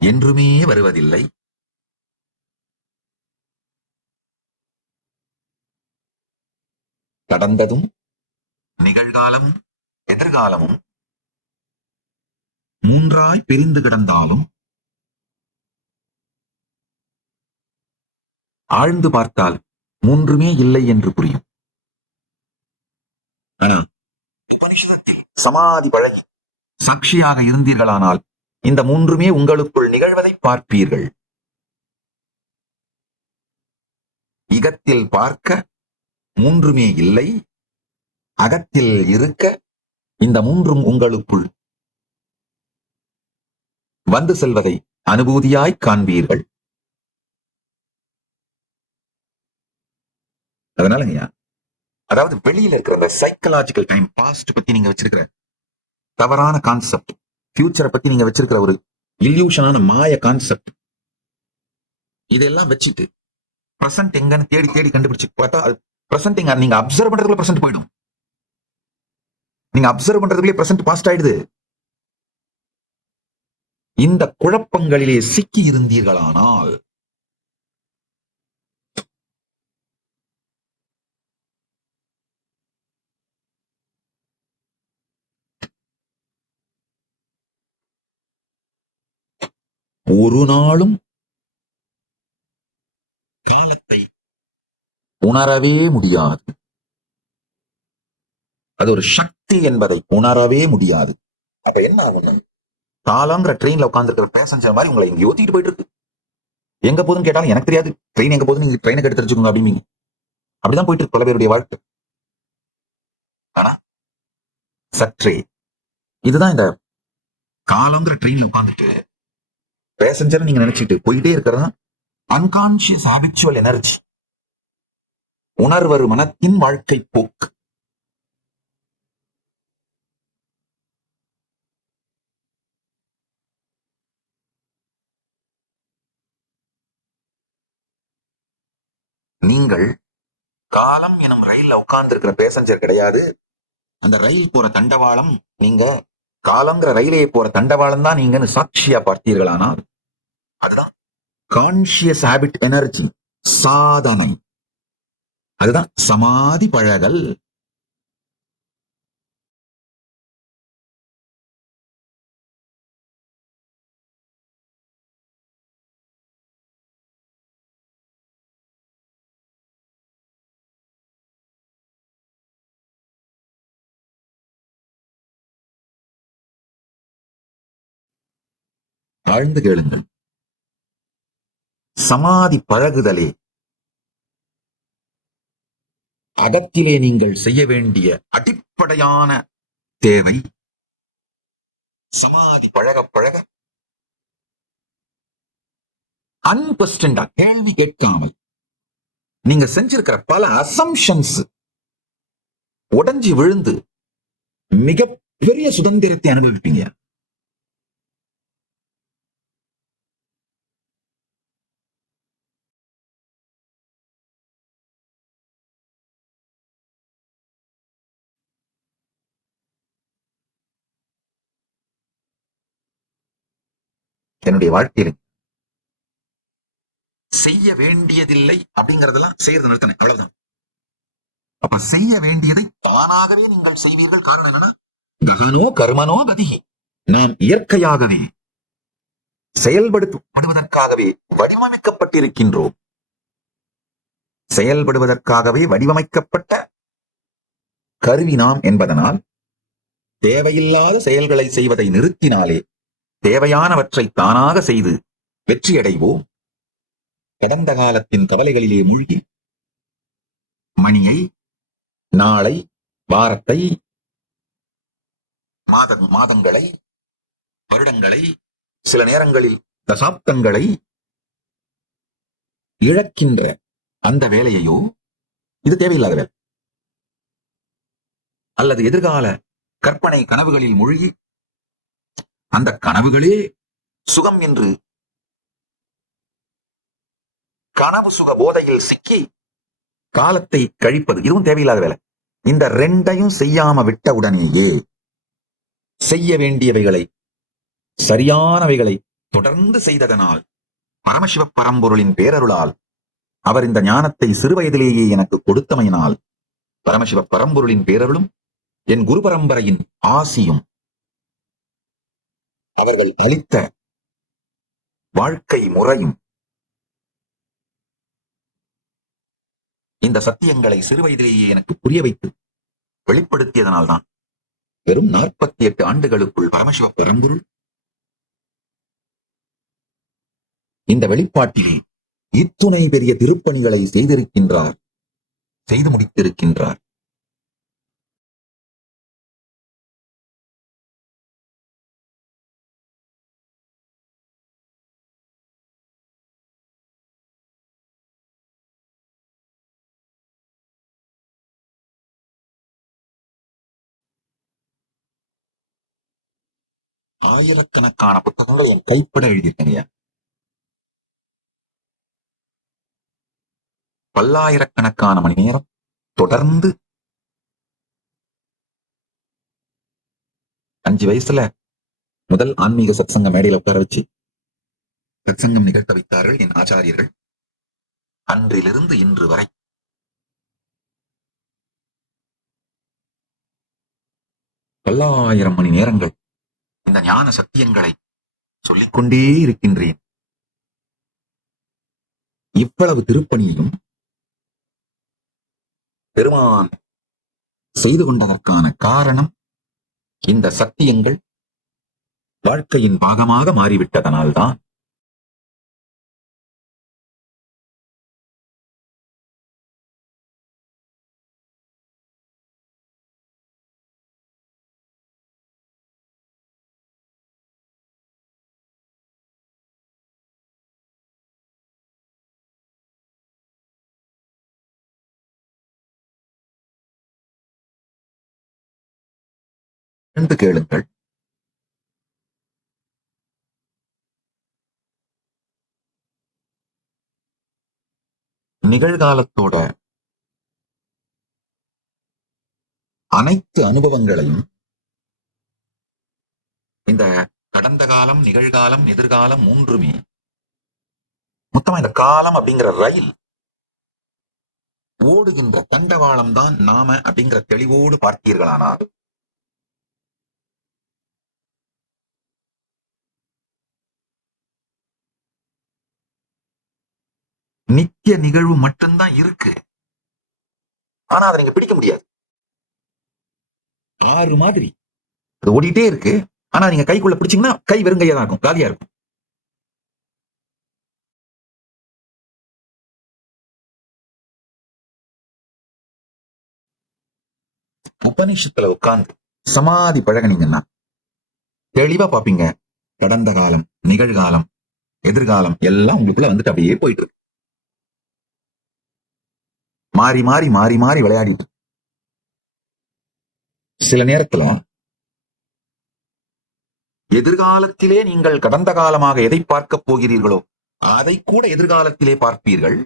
என்றுமே வருவதில்லை. கடந்ததும் நிகழ்காலமும் எதிர்காலமும் மூன்றாய் பிரிந்து கிடந்தாலும் ஆழ்ந்து பார்த்தால் மூன்றுமே இல்லை என்று புரியும். ஆனா உபனிஷதத்தில் சமாதி பழகி சாட்சியாக இருந்தீர்களானால் இந்த மூன்றுமே உங்களுக்குள் நிகழ்வதை பார்ப்பீர்கள். இகத்தில் பார்க்க மூன்றுமே இல்லை, அகத்தில் இருக்க இந்த மூன்றும் உங்களுக்குள் வந்து செல்வதை அனுபூதியாய் காண்பீர்கள். அதனாலங்கய்யா, அதாவது வெளியில இருக்கிற அந்த சைக்கலாஜிக்கல் டைம், பாஸ்ட் பத்தி நீங்க வச்சிருக்கிற தவறான கான்செப்ட், ஃபியூச்சரை பத்தி நீங்க வச்சிருக்கிற ஒரு இல்யூஷனான மாய கான்செப்ட், இதெல்லாம் வச்சுட்டு பிரசன்ட் எங்கன்னு தேடி தேடி கண்டுபிடிச்சு பார்த்தா பிரசன்ட் எங்க, நீங்க அப்சர்வ் பண்றதுக்குள்ள பிரசன்ட் போயிடும். நீங்க அப்சர்வ் பண்றதுக்குள்ளே பிரசன்ட் பாஸ்ட் ஆயிடுது. இந்த குழப்பங்களிலே சிக்கி இருந்தீர்களானால் ஒரு நாளும் காலத்தை உணரவே முடியாது. அது ஒரு சக்தி என்பதை உணரவே முடியாது. அப்ப என்ன ஆகும்? காலங்கிற ட்ரெயின்ல உட்கார்ந்து பேசஞ்சர் மாதிரி உங்களை இங்க யோத்திட்டு போயிட்டு இருக்கு. எங்க போதுன்னு கேட்டாலும் எனக்கு தெரியாது, ட்ரெயின் எங்க போதுன்னு நீங்க ட்ரெயினுக்கு எடுத்து வச்சுக்கோங்க அப்படிங்க. அப்படிதான் போயிட்டு இருக்கு பல பேருடைய வாழ்க்கை. ஆனா சற்றே இதுதான் இந்த காலங்கிற ட்ரெயின்ல உட்காந்துட்டு பேசஞ்சர் நீங்க நினைச்சிட்டு போயிட்டே இருக்கிறதா அன்கான்சியஸ் ஹாபிச்சுவல் எனர்ஜி, உணர்வரு மனத்தின் வாழ்க்கை போக்கு. நீங்கள் காலம் எனும் ரயில்ல உட்கார்ந்து இருக்கிற பேசஞ்சர் கிடையாது. அந்த ரயில் போற தண்டவாளம் நீங்க, காலங்கிற ரயிலே போற தண்டவாளம் தான் நீங்கன்னு சாட்சியா பார்த்தீர்களானால் அதுதான் கான்சியஸ் ஹாபிட் எனர்ஜி சாதனை. அதுதான் சமாதி பழகல். ஆழ்ந்து கேளுங்கள். சமாதி பழகுதலே அகத்திலே நீங்கள் செய்ய வேண்டிய அடிப்படையான தேவை. சமாதி பழக பழக அன்கொஸ்டன்டா, கேள்வி கேட்காமல் நீங்க செஞ்சிருக்கிற பல அசம்ஷன்ஸ் உடைஞ்சி விழுந்து மிகப்பெரிய சுதந்திரத்தை அனுபவிப்பீங்க. என்னுடைய வாழ்க்கையில் செய்ய வேண்டியதில்லை அப்படிங்கறதெல்லாம் செய்யறது நிறுத்தினேன், அவ்வளவுதான். அப்ப செய்ய வேண்டியதை தானாகவே நீங்கள் செய்வீர்கள். காரணம் என்னன்னா, ககனோ கர்மனோ கதிகி, நாம் இயற்கையாகவே செயல்படுவதற்காகவே வடிவமைக்கப்பட்டிருக்கின்றோம். செயல்படுவதற்காகவே வடிவமைக்கப்பட்ட கருவி நாம் என்பதனால் தேவையில்லாத செயல்களை செய்வதை நிறுத்தினாலே தேவையானவற்றை தானாக செய்து வெற்றியடைவோம். கடந்த காலத்தின் கவலைகளிலே மூழ்கி மணியை, நாளை, வாரத்தை, மாதங்களை, வருடங்களை, சில நேரங்களில் தசாப்தங்களை இழக்கின்ற அந்த வேலையையோ, இது தேவையில்லாத வேலை. அல்லது எதிர்கால கற்பனை கனவுகளில் மூழ்கி அந்த கனவுகளே சுகம் என்று கனவு சுக போதையில் சிக்கி காலத்தை கழிப்பது, இதுவும் தேவையில்லாத வேலை. இந்த ரெண்டையும் செய்யாம விட்ட உடனேயே செய்ய வேண்டியவைகளை, சரியானவைகளை தொடர்ந்து செய்ததனால், பரமசிவ பரம்பொருளின் பேரருளால், அவர் இந்த ஞானத்தை சிறுவயதிலேயே எனக்கு கொடுத்தமையினால், பரமசிவ பரம்பொருளின் பேரருளும் என் குரு பரம்பரையின் ஆசியும் அவர்கள் அளித்த வாழ்க்கை முறையும் இந்த சத்தியங்களை சிறுவயதிலேயே எனக்கு புரிய வைத்து வெளிப்படுத்தியதனால்தான் வெறும் 48 ஆண்டுகளுக்குள் பரமசிவ பரம்பொருள் இந்த வெளிப்பாட்டிலே இத்துணை பெரிய திருப்பணிகளை செய்திருக்கின்றார், செய்து முடித்திருக்கின்றார். ஆயிரக்கணக்கான புத்தகங்கள் என் கைப்பட எழுதியிருக்கேங்க. பல்லாயிரக்கணக்கான மணி நேரம் தொடர்ந்து 5 வயசுல முதல் ஆன்மீக சத்சங்க மேடையில உட்கார வச்சு சத்சங்கம் நிகழ்த்த வைத்தார்கள் என் ஆச்சாரியர்கள். அன்றிலிருந்து இன்று வரை பல்லாயிரம் மணி நேரங்கள் இந்த ஞான சத்தியங்களை சொல்லிக்கொண்டே இருக்கின்றேன். இவ்வளவு திருப்பணியையும் பெருமான் செய்து கொண்டதற்கான காரணம் இந்த சத்தியங்கள் வாழ்க்கையின் பாகமாக மாறிவிட்டதனால்தான். என்று கேளுங்கள். நிகழ்காலத்தோட அனைத்து அனுபவங்களையும் இந்த கடந்த காலம், நிகழ்காலம், எதிர்காலம் மூன்றுமே மொத்தமா இந்த காலம் அப்படிங்கிற ரயில் ஓடுகின்ற தண்டவாளம் தான் நாம அப்படிங்கிற தெளிவோடு பார்த்தீர்களானால் நித்திய நிகழ்வு மட்டும்தான் இருக்கு. ஆனா அதை நீங்க பிடிக்க முடியாது. ஆறு மாதிரி அது ஓடிட்டே இருக்கு. ஆனா நீங்க கைக்குள்ள பிடிச்சீங்கன்னா கை வெறுங்கையா தான் இருக்கும், காலியா இருக்கும். உபநிஷத்துல உட்கார்ந்து சமாதி பழகினீங்கன்னா தெளிவா பாப்பீங்க. கடந்த காலம், நிகழ்காலம், எதிர்காலம் எல்லாம் உங்களுக்குள்ள வந்துட்டு அப்படியே போயிட்டு இருக்கு. மாறி மாறி மாறி மாறி விளையாடிட்டு. சில நேரத்துல எதிர்காலத்திலே நீங்கள் கடந்த காலமாக எதை பார்க்க போகிறீர்களோ அதை கூட எதிர்காலத்திலே பார்ப்பீர்கள்.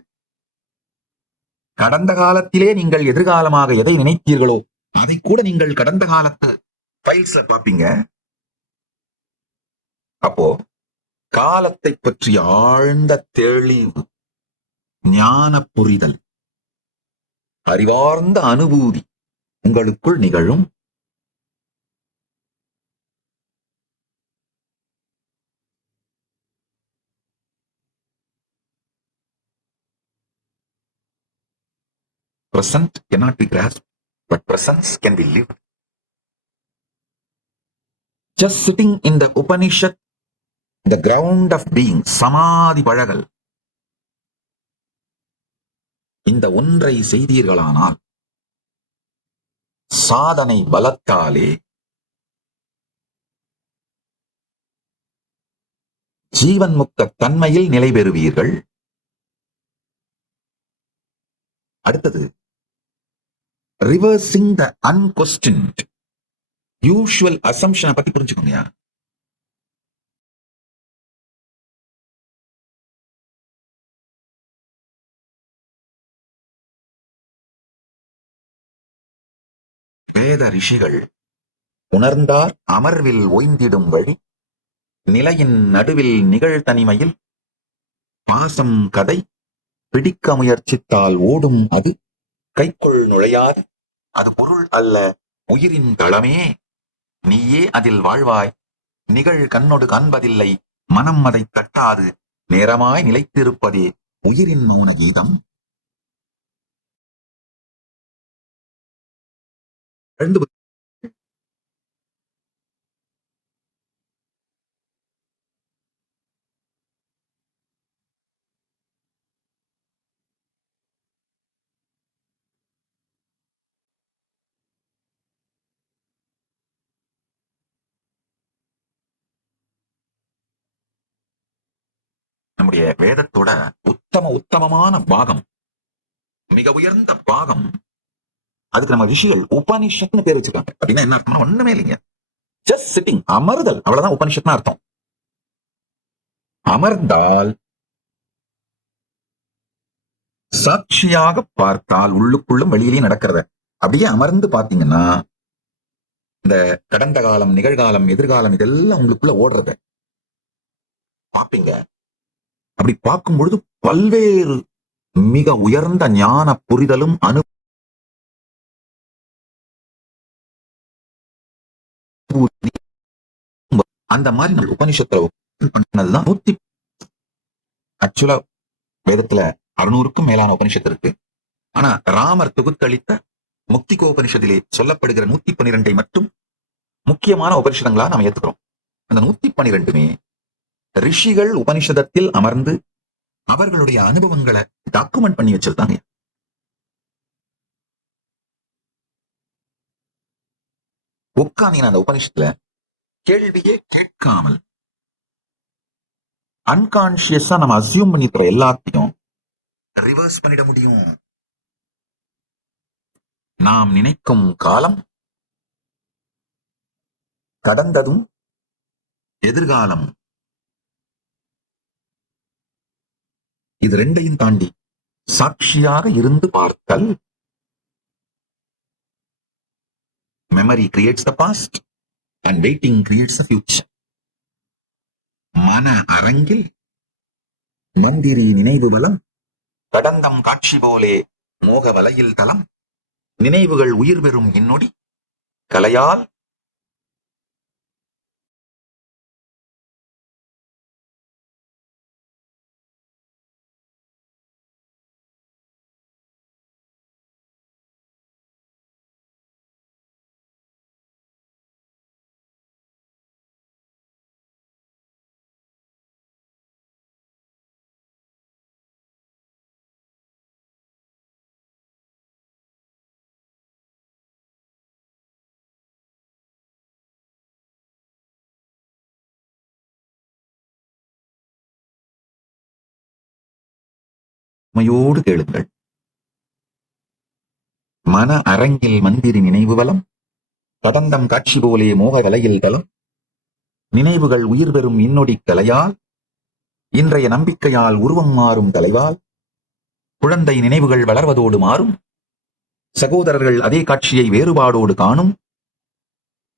கடந்த காலத்திலே நீங்கள் எதிர்காலமாக எதை நினைத்தீர்களோ அதை கூட நீங்கள் கடந்த காலத்து ஃபைல்ஸ்ல பார்ப்பீங்க. அப்போ காலத்தை பற்றி ஆழ்ந்த தெளிவு, ஞான புரிதல், அறிவார்ந்த அனுபூதி உங்களுக்குள் நிகழும். Present cannot be grasped, but presence can be lived. Just sitting in the Upanishad, the ground of being, சமாதி பழகல், இந்த ஒன்றை செய்தீர்களானால் சாதனை பலத்தாலே ஜீவன் முக்த தன்மையில் நிலை பெறுவீர்கள். அடுத்தது ரிவர்சிங் த அன்கொஸ்டின்ட் யூஷுவல் அசம்ஷனை பத்தி புரிஞ்சுக்கோங்க. வேத ரிஷிகள் உணர்ந்தார் அமர்வில் ஓய்ந்திடும் வழி, நிலையின் நடுவில் நிகழ்தனிமையில் பாசம் கதை பிடிக்க முயற்சித்தால் ஓடும் அது, கைக்குள் நுழையாது அது பொருள் அல்ல உயிரின் தளமே, நீயே அதில் வாழ்வாய், நிகழ் கண்ணொடு காண்பதில்லை, மனம் அதை தட்டாது, நேரமாய் நிலைத்திருப்பதே உயிரின் மௌன கீதம். நம்முடைய வேதத்தோட உத்தமமான பாகம், மிக உயர்ந்த பாகம். அதுக்கு நம்ம ரிஷிகள் உபனிஷத்னு பேர் வச்சிருக்காங்க. அப்படின்னா என்ன அர்த்தம்? ஒண்ணுமே இல்லைங்க. ஜஸ்ட் சிட்டிங், அமர்தல், அவ்வளவுதான் உபனிஷத்னா அர்த்தம். அமர்ந்தால் சாட்சியாக பார்த்தால் உள்ளுக்குள்ளும் வெளியிலேயே நடக்கிறத அப்படியே அமர்ந்து பாத்தீங்கன்னா இந்த கடந்த காலம், நிகழ்காலம், எதிர்காலம் இதெல்லாம் உங்களுக்குள்ள ஓடுறத பாப்பீங்க. அப்படி பார்க்கும் பொழுது பல்வேறு மிக உயர்ந்த ஞான புரிதலும் அனுபூதி அந்த மாதிரி நம்ம உபனிஷத்துல பண்ணதுதான் ஆக்சுவலா வேதத்துல 600க்கும் மேலான உபனிஷத்து இருக்கு. ஆனா ராமர் தொகுத்தளித்த முக்திகோபனிஷத்திலே சொல்லப்படுகிற 112 மட்டும் முக்கியமான உபனிஷதங்களா நாம் ஏத்துக்கிறோம். அந்த 112மே ரிஷிகள் உபனிஷதத்தில் அமர்ந்து அவர்களுடைய அனுபவங்களை டாக்குமெண்ட் பண்ணி வச்சிருந்தாங்க. உட்காந்தீங்கன்னா அந்த உபனிஷத்துல கேள்வியே கேட்காமல் அன்கான்சியஸா நம்ம அசியூம் பண்ணிக்கிற எல்லாத்தையும் ரிவர்ஸ் பண்ணிட முடியும். நாம் நினைக்கும் காலம் கடந்ததும் எதிர்காலம் இது ரெண்டையும் தாண்டி சாட்சியாக இருந்து பார்த்தல். Memory creates the past and waiting creates the future. மன அரங்கில் மந்திரி நினைவு பலம், கடந்தம் காட்சி போலே மோக வலையில் தலம், நினைவுகள் உயிர் பெறும் இன்னொடி கலையால் உண்மையோடு கேளுங்கள். மன அரங்கில் மந்திரி நினைவு வலம், கடந்தம் காட்சி போலே மோக வலையில் தலம், நினைவுகள் உயிர் பெறும் இன்னொடி கலையால், இன்றைய நம்பிக்கையால் உருவம் மாறும் தலைவால், குழந்தை நினைவுகள் வளர்வதோடு மாறும், சகோதரர்கள் அதே காட்சியை வேறுபாடோடு காணும்,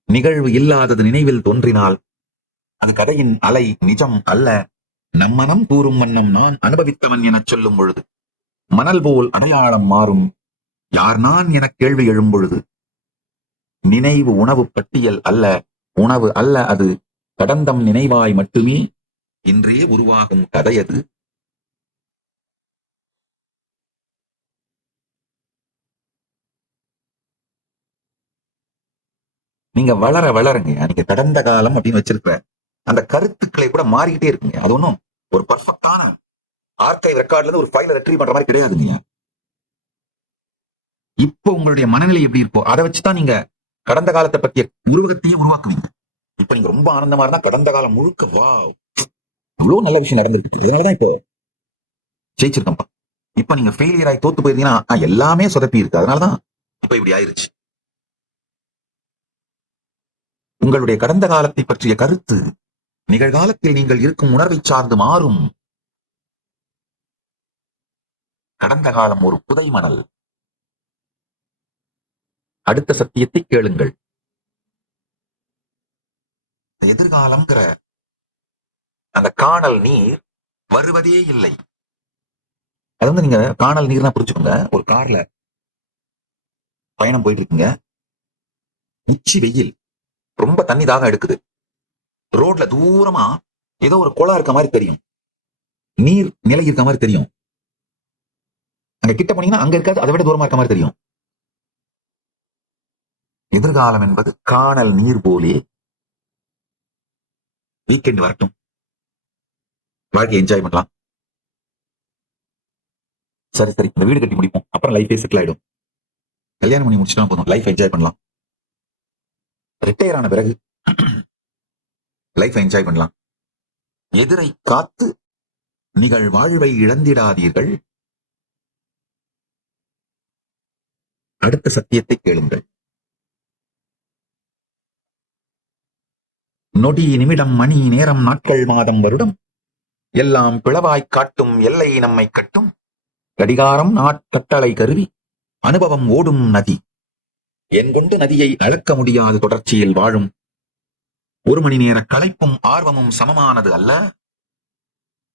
நிகழ்வு இல்லாதது நினைவில் தோன்றினால் அது கதையின் அலை நிஜம் அல்ல, நம்மனம் கூறும் வண்ணம் நான் அனுபவித்தவன் எனச் சொல்லும் பொழுது மணல் போல் அடையாளம் மாறும், யார் நான் என கேள்வி எழும் பொழுது நினைவு உணவு பட்டியல் அல்ல, உணவு அல்ல அது, கடந்தம் நினைவாய் மட்டுமே இன்றே உருவாகும் கதையது. நீங்க வளர வளருங்க, நீங்க கடந்த காலம் அப்படின்னு வச்சிருக்கிற அந்த கருத்துக்களை கூட மாறிக்கிட்டே இருக்குங்க. அது ஒன்றும் ஒரு பர்ஃபெக்டான ஆர்கைவ் ரெக்கார்ட்ல இருந்து ஒரு ஃபைலை ரெட்ரீவ் பண்ற மாதிரி கிடையாதுங்க. இப்போ உங்களுடைய மனநிலை எப்படி இருக்கோ அதை வச்சுதான் நீங்க கடந்த காலத்தை பற்றிய உருவகத்தையே உருவாக்குவீங்க. இப்ப நீங்க ரொம்ப ஆனந்தமா இருந்தா கடந்த காலம் முழுக்க வா இவ்வளவு நல்ல விஷயம் நடந்திருக்கு, இதனாலதான் இப்போ ஜெயிச்சிருக்கோம்ப்பா. இப்ப நீங்க ஃபெயிலியர் ஆகி தோத்து போயிருந்தீங்கன்னா எல்லாமே சொதப்பி இருக்கு, அதனாலதான் இப்ப இப்படி ஆயிருச்சு. உங்களுடைய கடந்த காலத்தை பற்றிய கருத்து நிகழ்காலத்தில் நீங்கள் இருக்கும் உணர்வை சார்ந்து மாறும். கடந்த காலம் ஒரு புதை மணல். அடுத்த சத்தியத்தை கேளுங்கள். எதிர்காலம்ங்கிற அந்த காணல் நீர் வருவதே இல்லை. அது வந்து நீங்க காணல் நீர்னா புரிஞ்சுக்கோங்க. ஒரு கார்ல பயணம் போயிட்டு இருக்குங்க, உச்சி வெயில், ரொம்ப தண்ணி தாகம் எடுக்குது. ரோட்ல தூரமா ஏதோ ஒரு குளம் இருக்க மாதிரி தெரியும், நீர் நிலை இருக்க மாதிரி தெரியும். அங்க கிட்ட போனீங்கன்னா அங்க இருக்காது, அதை விட தூரமா இருக்க மாதிரி தெரியும். எதிர்காலம் என்பது காணல் நீர் போலே. வீக்கெண்ட் வரட்டும், வாழ்க்கையை என்ஜாய் பண்ணலாம். சரி சரி, இந்த வீடு கட்டி முடிப்போம், அப்புறம் லைஃபே செட்டில் ஆயிடும். கல்யாணம் பண்ணி முடிச்சுட்டா போதும், லைஃப் என்ஜாய் பண்ணலாம். ரிட்டையர் ஆன பிறகு லைஃப் என்ஜாய் பண்ணலாம். எதிரை காத்து நீங்கள் வாழ்வை இழந்திடாதீர்கள். அடுத்த சத்தியத்தை கேளுங்கள். நொடி நிமிடம் மணி நேரம் நாட்கள் மாதம் வருடம் எல்லாம் பிளவாய்க் காட்டும் எல்லை நம்மை கட்டும் கடிகாரம் நாட்கட்டளை கருவி அனுபவம் ஓடும் நதி என் கொண்டு நதியை அளக்க முடியாத தொடர்ச்சியில் வாழும் 1 மணி நேர களைப்பும் ஆர்வமும் சமமானது அல்ல.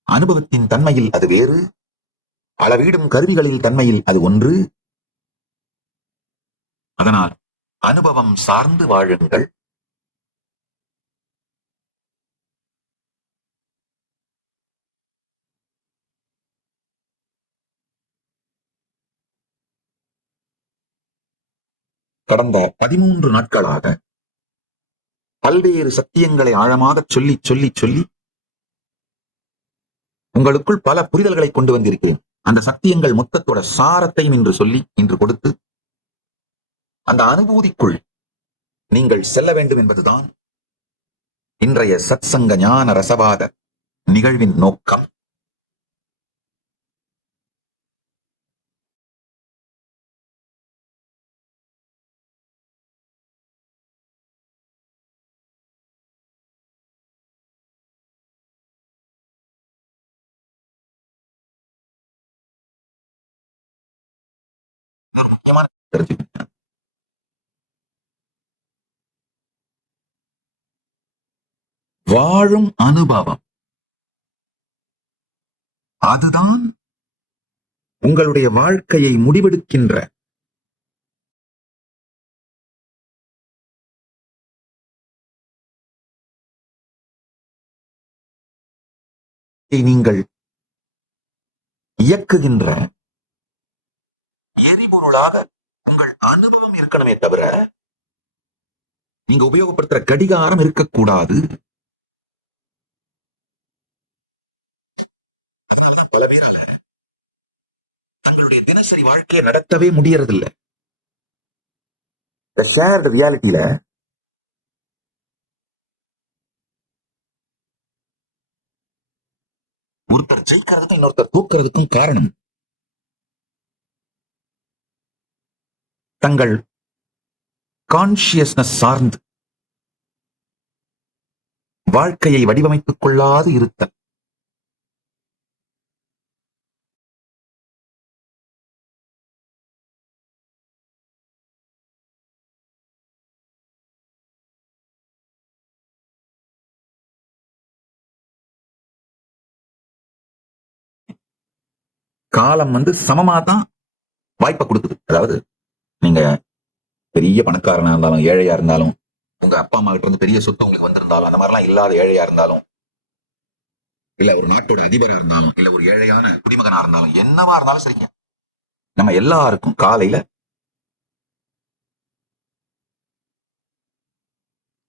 அனுபவத்தின் தன்மையில் அது வேறு, அளவீடும் கருவிகளில் தன்மையில் அது ஒன்று. அதனால் அனுபவம் சார்ந்து வாழுங்கள். கடந்த 13 நாட்களாக பல்வேறு சத்தியங்களை ஆழமாகச் சொல்லி சொல்லி சொல்லி உங்களுக்குள் பல புரிதல்களை கொண்டு வந்திருக்கிறேன். அந்த சத்தியங்கள் மொத்தத்தோட சாரத்தையும் இன்று சொல்லி இன்று கொடுத்து அந்த அனுபூதிக்குள் நீங்கள் செல்ல வேண்டும் என்பதுதான் இன்றைய சத்சங்க ஞான ரசவாத நிகழ்வின் நோக்கம். முக்கியமான தெரிஞ்சுக்கங்க. வாழும் அனுபவம் அதுதான் உங்களுடைய வாழ்க்கையை முடிவெடுக்கின்ற நீங்கள் இயக்குகின்ற எரிபொருளாக உங்கள் அனுபவம் இருக்கணுமே தவிர நீங்க உபயோகப்படுத்துற கடிகாரம் இருக்கக்கூடாது. பல பேரால தங்களுடைய தினசரி வாழ்க்கையை நடத்தவே முடியறதில்லை. இந்த ஷேர்டு ரியாலிட்டியில ஒருத்தர் ஜெயிக்கிறதுக்கும் இன்னொருத்தர் தூக்குறதுக்கும் காரணம் தங்கள் கான்சியஸ்னஸ் சார்ந்து வாழ்க்கையை வடிவமைத்துக் கொள்ளாது இருத்தல். காலம் சமமா தான் வாய்ப்பை கொடுக்குது. அதாவது நீங்க பெரிய பணக்காரனா இருந்தாலும் ஏழையா இருந்தாலும் உங்க அப்பா அம்மா கிட்ட இருந்து பெரிய சொத்து உங்களுக்கு வந்திருந்தாலும் அந்த மாதிரிலாம் இல்லாத ஏழையா இருந்தாலும் இல்ல ஒரு நாட்டோட அதிபரா இருந்தாலும் இல்ல ஒரு ஏழையான குடிமகனா இருந்தாலும் என்னவா இருந்தாலும் சரிங்க, நம்ம எல்லாருக்கும் காலையில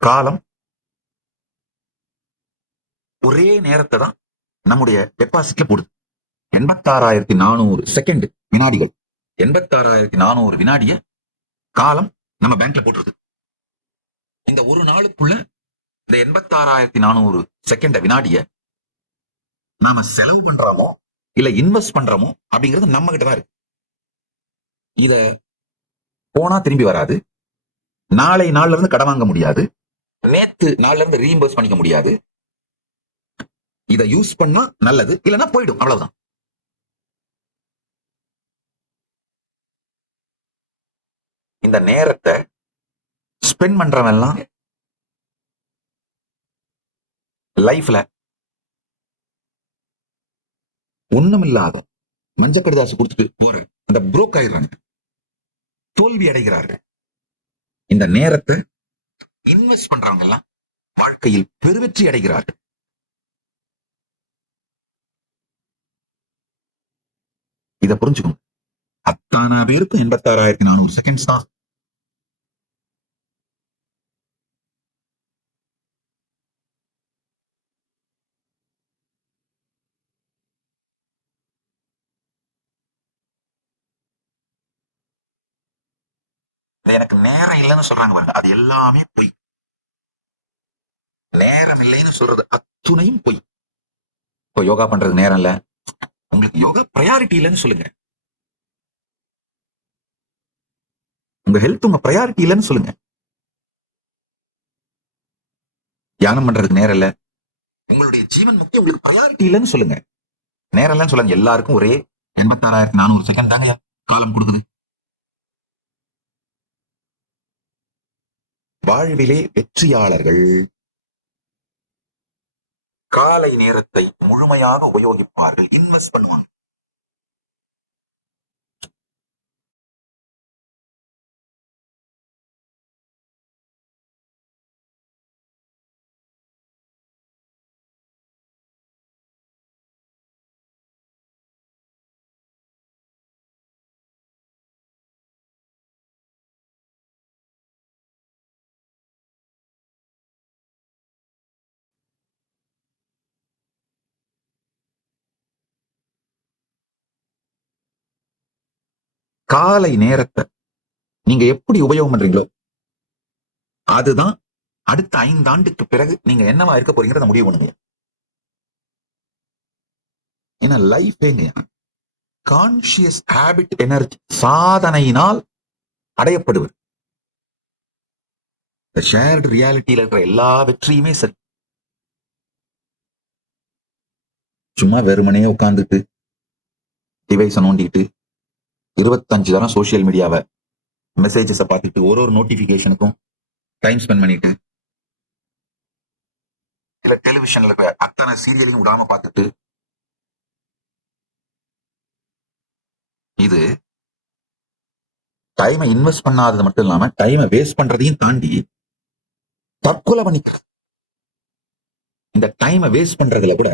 காலம் ஒரே நேரத்தை தான் நம்முடைய டெபாசிட்ல போடுது. 86,400 செகண்ட் வினாடிகள், 86,400 வினாடிய காலம் நம்ம பேங்க்ல போட்டுருது. இந்த ஒரு நாளுக்குள்ள இந்த 86,400 செகண்ட வினாடிய நாம செலவு பண்றோமோ இல்ல இன்வெஸ்ட் பண்றோமோ அப்படிங்கிறது நம்ம கிட்ட தான் இருக்கு. இத போனா திரும்பி வராது. நாளை நாள்ல இருந்து கடன் வாங்க முடியாது. நேத்து நாள்ல இருந்து ரீஇம்பர்ஸ் பண்ணிக்க முடியாது. இத யூஸ் பண்ணா நல்லது, இல்லைன்னா போயிடும், அவ்வளவுதான். இந்த நேரத்தை ஸ்பெண்ட் பண்றவெல்லாம் லைஃப்ல ஒண்ணுமில்லாத மஞ்சக்கடதாசு கொடுத்துட்டு போற அந்த புரோக் ஆயிடுறாங்க, தோல்வி அடைகிறார்கள். இந்த நேரத்தை இன்வெஸ்ட் பண்றவங்க எல்லாம் வாழ்க்கையில் பெருவெற்றி அடைகிறார்கள். இத புரிஞ்சுக்கணும். அத்தானா பேருக்கும் 86,400 செகண்ட்ஸ் தான். எனக்கு நேரம் இல்லைன்னு சொல்றாங்க பாருங்க, அது எல்லாமே பொய். நேரம் இல்லைன்னு சொல்றது அத்துணையும் பொய். இப்போ யோகா பண்றது நேரம் இல்ல, உங்களுக்கு யோகா பிரையாரிட்டி இல்லைன்னு சொல்லுங்க. உங்க ஹெல்த் உங்க பிரையாரிட்டி இல்லைன்னு சொல்லுங்க. தியானம் பண்றதுக்கு நேரம் இல்ல, உங்களுடைய ஜீவன் முக்கியம், உங்களுக்கு ப்ரையாரிட்டி இல்லைன்னு சொல்லுங்க. நேரம் இல்லைன்னு சொல்லுங்க. எல்லாருக்கும் ஒரே 86,400 செகண்ட் தாங்க காலம் கொடுக்குது. வாழ்விலே வெற்றியாளர்கள் காலை நேரத்தை முழுமையாக உபயோகிப்பார்கள், இன்வெஸ்ட் பண்ணுவாங்க. காலை நேரத்தை நீங்க எப்படி உபயோகம் பண்றீங்களோ அதுதான் அடுத்த 5 ஆண்டுக்கு பிறகு நீங்க என்னவா இருக்க போறீங்கிறத முடிவு பண்ணுங்க. ஏன்னா லைஃப் கான்சியஸ் ஹேபிட் எனர்ஜி சாதனையினால் அடையப்படுவது. ஷேர்டு ரியாலிட்டியில இருக்கிற எல்லா வெற்றியுமே சரி. சும்மா வெறுமனே உட்கார்ந்துட்டு டிவைஸை நோண்டிட்டு 25 தரம் சோசியல் மீடியாவை மெசேஜஸை பார்த்துட்டு ஒரு நோட்டிபிகேஷனுக்கும் டைம் ஸ்பெண்ட் பண்ணிட்டு, இல்ல டெலிவிஷன்ல இருக்கிற அத்தனை சீரியலையும் விடாம பார்த்துட்டு, இது டைமை இன்வெஸ்ட் பண்ணாதது மட்டும் இல்லாம டைமை வேஸ்ட் பண்றதையும் தாண்டி தற்கொலை பண்ணிக்க. இந்த டைமை வேஸ்ட் பண்றதுல கூட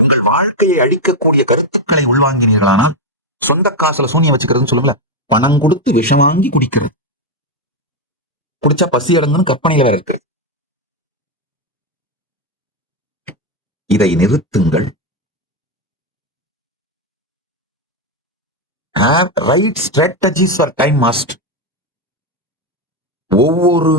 உங்கள் வாழ்க்கையை அழிக்கக்கூடிய கருத்துக்களை உள்வாங்கினீர்களானா, சொந்த காசுல சூனியம் வச்சுக்கிறதுன்னு சொல்லுங்கள, பணம் கொடுத்து விஷம் வாங்கி குடிக்கிறது. குடிச்சா பசி அடங்குன்னு கற்பனையில வேற இருக்கு. இதை நிறுத்துங்கள். Have right strategies for time master. ஒவ்வொரு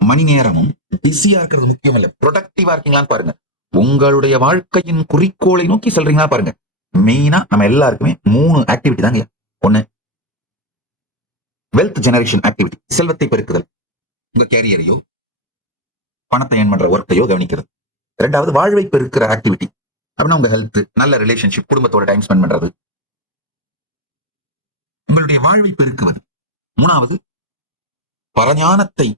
மணி நேரமும் பிஸியா இருக்கிறது முக்கியம் இல்ல, ப்ரொடக்டிவா இருக்கீங்களான்னு பாருங்க. உங்களுடைய வாழ்க்கையின் குறிக்கோளை நோக்கி செல்றீங்களா பாருங்க. மெயினா நம்ம எல்லாருக்குமே 3 ஆக்டிவிட்டி தாங்க. ஒண்ணு வெல்த் ஜெனரேஷன் ஆக்டிவிட்டி, செல்வத்தை பெருக்குதல், உங்க கேரியரையோ பணத்தை ஏன் பண்ற ஒர்க்கையோ கவனிக்கிறது. 2வது வாழ்வை பெருக்கிற ஆக்டிவிட்டி, அப்படின்னா உங்க ஹெல்த், நல்ல ரிலேஷன்ஷிப், குடும்பத்தோட டைம் ஸ்பெண்ட் பண்றது, உங்களுடைய வாழ்வை பெருக்குவது. 3வது பரஞானத்தை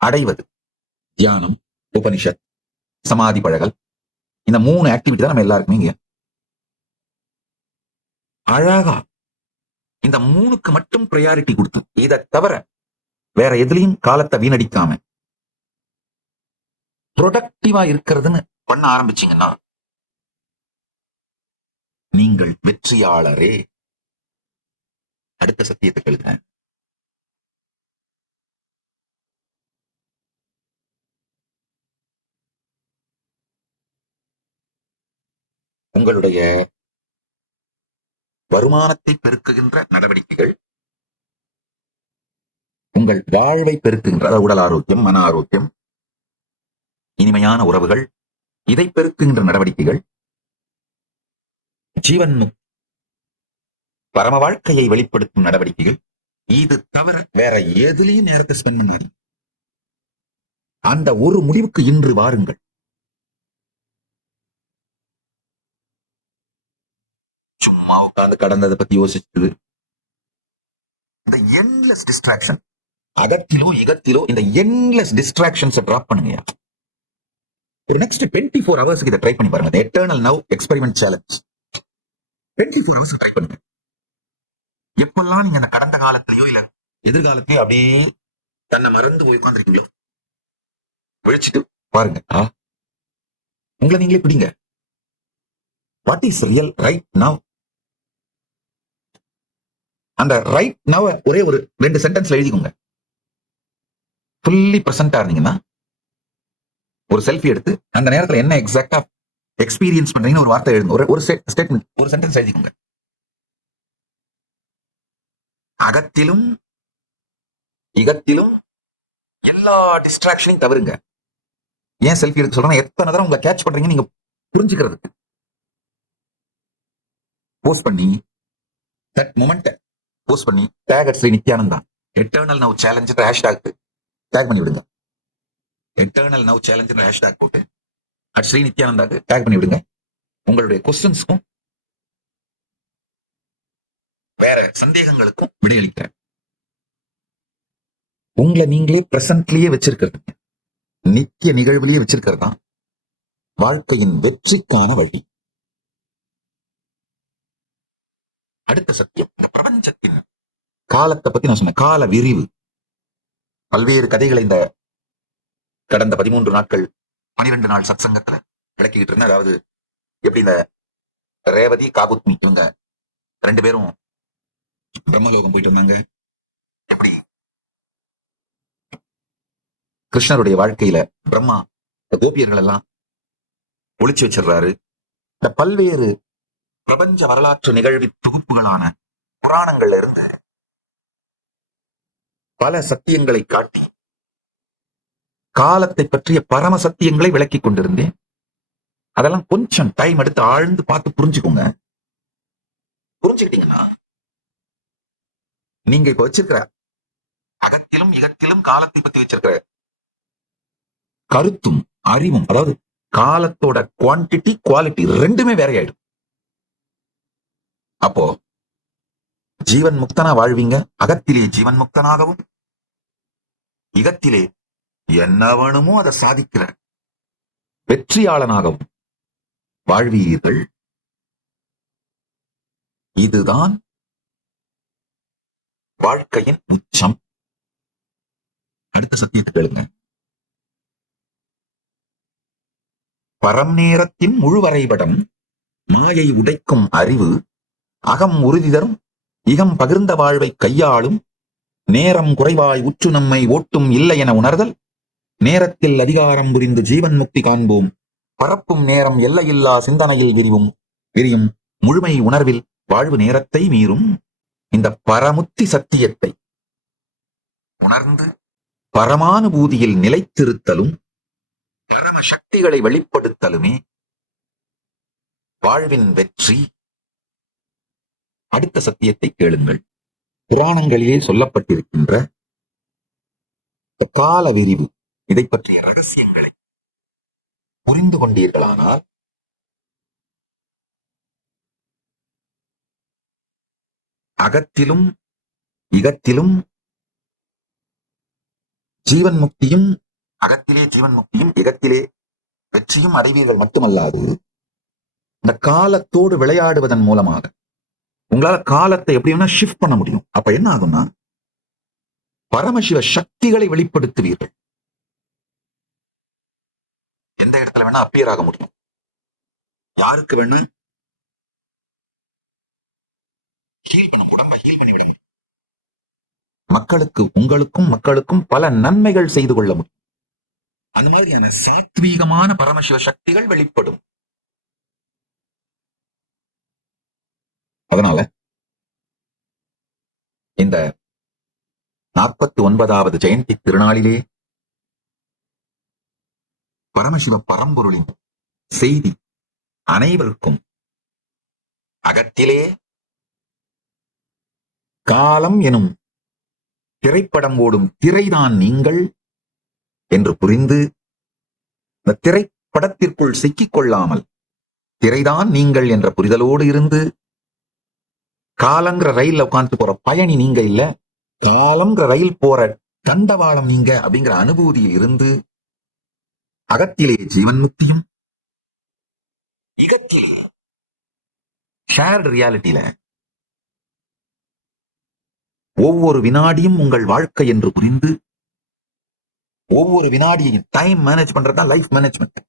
அடைவது, தியானம், உபனிஷத், சமாதி பழகல். இந்த 3 ஆக்டிவிட்டி தான் நம்ம எல்லாருக்குமே இங்க. அழகா இந்த 3க்கு மட்டும் ப்ரையாரிட்டி கொடுத்து, இதை தவிர வேற எதுலயும் காலத்தை வீணடிக்காம ப்ரொடக்டிவா இருக்கிறதுன்னு பண்ண ஆரம்பிச்சீங்கன்னா நீங்கள் வெற்றியாளரே. அடுத்த சத்தியத்தை கழுத, உங்களுடைய வருமானத்தை பெருக்குகின்ற நடவடிக்கைகள் உங்கள் வாழ்வை பெருக்குகின்ற, உடல் ஆரோக்கியம், மன ஆரோக்கியம், இனிமையான உறவுகள், இதை பெருக்குகின்ற நடவடிக்கைகள், ஜீவன் பரம வாழ்க்கையை வெளிப்படுத்தும் நடவடிக்கைகள். இது தவிர வேற எதுலயும் நேரத்தை ஸ்பெண்ட் பண்ணாது. அந்த ஒரு முடிவுக்கு இன்று வாருங்கள். சும்மா உட்கார்ந்து கடந்ததை பத்தி யோசிச்சது, இந்த என்லெஸ் டிஸ்ட்ராக்ஷன், அகத்திலோ இகத்திலோ இந்த என்லெஸ் டிஸ்ட்ராக்ஷன்ஸ் டிராப் பண்ணுங்க. ஒரு நெக்ஸ்ட் 24 ஹவர்ஸ்க்கு இதை ட்ரை பண்ணி பாருங்க. Eternal now experiment challenge 24 hours try பண்ணுங்க. எப்பெல்லாம் நீங்க அந்த கடந்த காலத்திலயோ இல்ல எதிர்காலத்திலயோ அப்படியே தன்னை மறந்து போய் உட்கார்ந்துருக்கீங்களோ, விழிச்சிட்டு பாருங்க. உங்களை நீங்களே பிடிங்க. What is real right now? அந்த ரைட் நவ் ஒரே ஒரு 2 சென்டென்ஸ்ல எழுதிக்கோங்க. ஃபுல்லி பிரசன்டா இருந்தீங்கன்னா ஒரு செல்ஃபி எடுத்து அந்த நேரத்துல என்ன எக்ஸாக்டா எக்ஸ்பீரியன்ஸ் பண்றீங்கன்னு ஒரு வார்த்தை எழுதுங்க. ஒரு ஸ்டேட்மெண்ட், ஒரு சென்டென்ஸ் எழுதிக்கோங்க. அகத்திலும் இகத்திலும் எல்லா டிஸ்ட்ராக்ஷனையும் தவிருங்க. ஏன் செல்ஃபி எடுத்து சொல்றேன்னா, எத்தனை தடவை உங்களை கேட்ச் பண்றீங்க நீங்க புரிஞ்சுக்கிறதுக்கு. போஸ்ட் பண்ணி தட் மொமெண்ட் போஸ்ட் பண்ணி tag at Sri Nithyananda eternal now challenge hashtag tag பண்ணி விடுங்க. எட்டர்னல் நவ் சேலஞ்ச் ஹேஷ்டாக் போட்டு ஸ்ரீ நித்யானந்தாக்கு டேக் பண்ணி விடுங்க. உங்களுடைய கொஸ்டின்ஸ்க்கும் வேற சந்தேகங்களுக்கும் விடையளிக்கிறேன். உங்களை நீங்களே பிரசன்ட்லயே வச்சிருக்கிறது, நித்திய நிகழ்வுலயே வச்சிருக்கிறது தான் வாழ்க்கையின் வெற்றிக்கான வழி. அடுத்த சத்தியம், இந்த பிரபஞ்சத்தின் காலத்தை பத்தி நான் சொன்ன கால விரிவு. பல்வேறு கதைகளை இந்த கடந்த 13 நாட்கள் 12 நாள் சத்சங்கத்துல விளக்கிக்கிட்டு இருந்தேன். அதாவது எப்படி இந்த ரேவதி காபுத்னி இவங்க 2 பேரும் பிரம்மலோகம் போயிட்டு வந்தாங்க, எப்படி கிருஷ்ணருடைய வாழ்க்கையில பிரம்மா கோபியர்கள் எல்லாம் ஒளிச்சு வச்சிடுறாரு. இந்த பல்வேறு பிரபஞ்ச வரலாற்று நிகழ்வி தொகுப்புகளான புராணங்கள்ல இருந்து பல சத்தியங்களை காட்டி காலத்தை பற்றிய பரம சத்தியங்களை விளக்கி கொண்டிருந்தேன். அதெல்லாம் கொஞ்சம் டைம் எடுத்து ஆழ்ந்து பார்த்து புரிஞ்சுக்கோங்க. புரிஞ்சுக்கிட்டீங்கன்னா நீங்க இப்ப வச்சிருக்கிற அகத்திலும் இகத்திலும் காலத்தை பத்தி வச்சிருக்கிற கருத்தும் அறிவும், அதாவது காலத்தோட குவான்டிட்டி குவாலிட்டி ரெண்டுமே வேறையாயிடும். அப்போ ஜீவன் முக்தனா வாழ்வீங்க. அகத்திலே ஜீவன் முக்தனாகவும், இகத்திலே என்ன வேணுமோ அதை சாதிக்கிற வெற்றியாளனாகவும் வாழ்வீர்கள். இதுதான் வாழ்க்கையின் உச்சம். அடுத்த சத்தியத்தை கேளுங்க. பரம் நேரத்தின் முழு வரைபடம், மாயை உடைக்கும் அறிவு, அகம் உறுதி தரும் இகம் பகிர்ந்த வாழ்வை கையாளும், நேரம் குறைவாய் உற்று நம்மை ஓட்டும் இல்லை என உணர்தல், நேரத்தில் அதிகாரம் புரிந்து ஜீவன் முக்தி காண்போம், பரப்பும் நேரம் எல்லையில்லா சிந்தனையில் விரியும் முழுமை உணர்வில் வாழ்வு நேரத்தை மீறும். இந்த பரமுத்தி சத்தியத்தை உணர்ந்து பரமானுபூதியில் நிலைத்திருத்தலும் பரம சக்திகளை வெளிப்படுத்தலுமே வாழ்வின் வெற்றி. அடுத்த சத்தியத்தை கேளுங்கள். புராணங்களிலே சொல்லப்பட்டிருக்கின்ற கால விரிவு, இதை பற்றிய ரகசியங்களை புரிந்து கொண்டீர்களானால் அகத்திலும் இகத்திலும் ஜீவன் முக்தியும், அகத்திலே ஜீவன் முக்தியும் இகத்திலே வெற்றியும் அடைவீர்கள். மட்டுமல்லாது இந்த காலத்தோடு விளையாடுவதன் மூலமாக உங்களால காலத்தை எப்படி வேணா ஷிஃப்ட் பண்ண முடியும். அப்ப என்ன ஆகும்னா பரமசிவ சக்திகளை வெளிப்படுத்துவீர்கள். எந்த இடத்துல வேணா அப்பியர் ஆக முடியும். யாருக்கு வேணா ஹீல் பண்ண, உடம்பை ஹீல் பண்ணி விடுங்க. மக்களுக்கு, மக்களுக்கும் பல நன்மைகள் செய்து கொள்ள முடியும். அந்த மாதிரியான சாத்வீகமான பரமசிவ சக்திகள் வெளிப்படும். அதனால இந்த 49வது ஜெயந்தி திருநாளிலே பரமசிவ பரம்பொருளின் செய்தி அனைவருக்கும் அகத்திலே காலம் எனும் திரைப்படம் ஓடும் திரைதான் நீங்கள் என்று புரிந்து இந்த திரைப்படத்திற்குள் சிக்கிக் கொள்ளாமல் திரைதான் நீங்கள் என்ற புரிதலோடு இருந்து, காலங்கிற ரயில்ல உட்கார்ந்து போற பயணி நீங்க இல்ல, காலங்கிற ரயில் போற தண்டவாளம் நீங்க அப்படிங்கிற அனுபூதியில் இருந்து அகத்திலே ஜீவன் முக்தியும், இகத்திலே ஷேர்டு ரியாலிட்டியில ஒவ்வொரு வினாடியும் உங்கள் வாழ்க்கை என்று புரிந்து, ஒவ்வொரு வினாடியையும் டைம் மேனேஜ் பண்றதுதான் லைஃப் மேனேஜ்மெண்ட்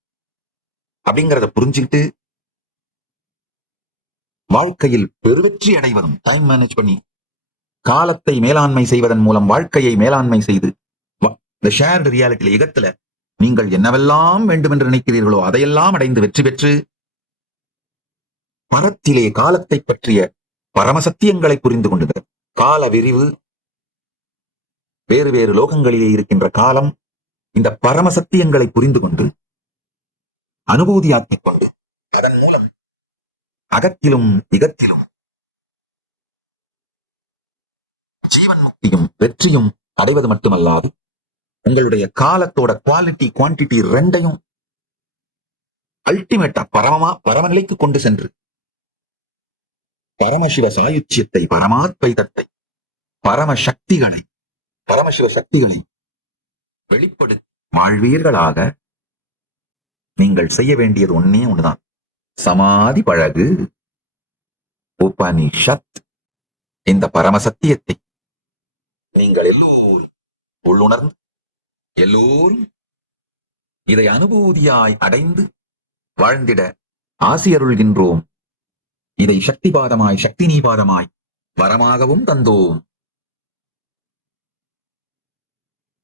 அப்படிங்கறத புரிஞ்சுக்கிட்டு வாழ்க்கையில் பெருவெற்றி அடைவதும் டைம் மேனேஜ் பண்ணி காலத்தை மேலாண்மை செய்வதன் மூலம் வாழ்க்கையை மேலாண்மை செய்து இந்த ஷேர்டு ரியாலிட்டியில இகத்துல நீங்கள் என்னவெல்லாம் வேண்டும் என்று நினைக்கிறீர்களோ அதையெல்லாம் அடைந்து வெற்றி பெற்று பரத்திலே காலத்தை பற்றிய பரமசத்தியங்களை புரிந்து கொண்டது. கால விரிவு, வேறு வேறு லோகங்களிலே இருக்கின்ற காலம், இந்த பரமசத்தியங்களை புரிந்து கொண்டு அனுபூதியாக்கிக் கொண்டு அதன் மூலம் அகத்திலும் இகத்திலும் ஜீவன் முக்தியும் வெற்றியும் அடைவது மட்டுமல்லாது உங்களுடைய காலத்தோட குவாலிட்டி குவான்டிட்டி ரெண்டையும் அல்டிமேட்டா பரமநிலைக்கு கொண்டு சென்று பரமசிவ சாயுச்சியத்தை, பரமாத்வைதத்தை, பரமசிவ சக்திகளை வெளிப்படுத்தி வாழ்வீர்களாக. நீங்கள் செய்ய வேண்டியது ஒன்னே ஒண்ணுதான். சமாதி பழகு. உபனிஷத் இந்த பரமசத்தியத்தை நீங்கள் எல்லோரும் உள்ளுணர்ந்து எல்லோரும் இதை அனுபூதியாய் அடைந்து வாழ்ந்திட ஆசியருள்கின்றோம். இதை சக்திபாதமாய் சக்தி நீபாதமாய் வரமாகவும் தந்தோம்.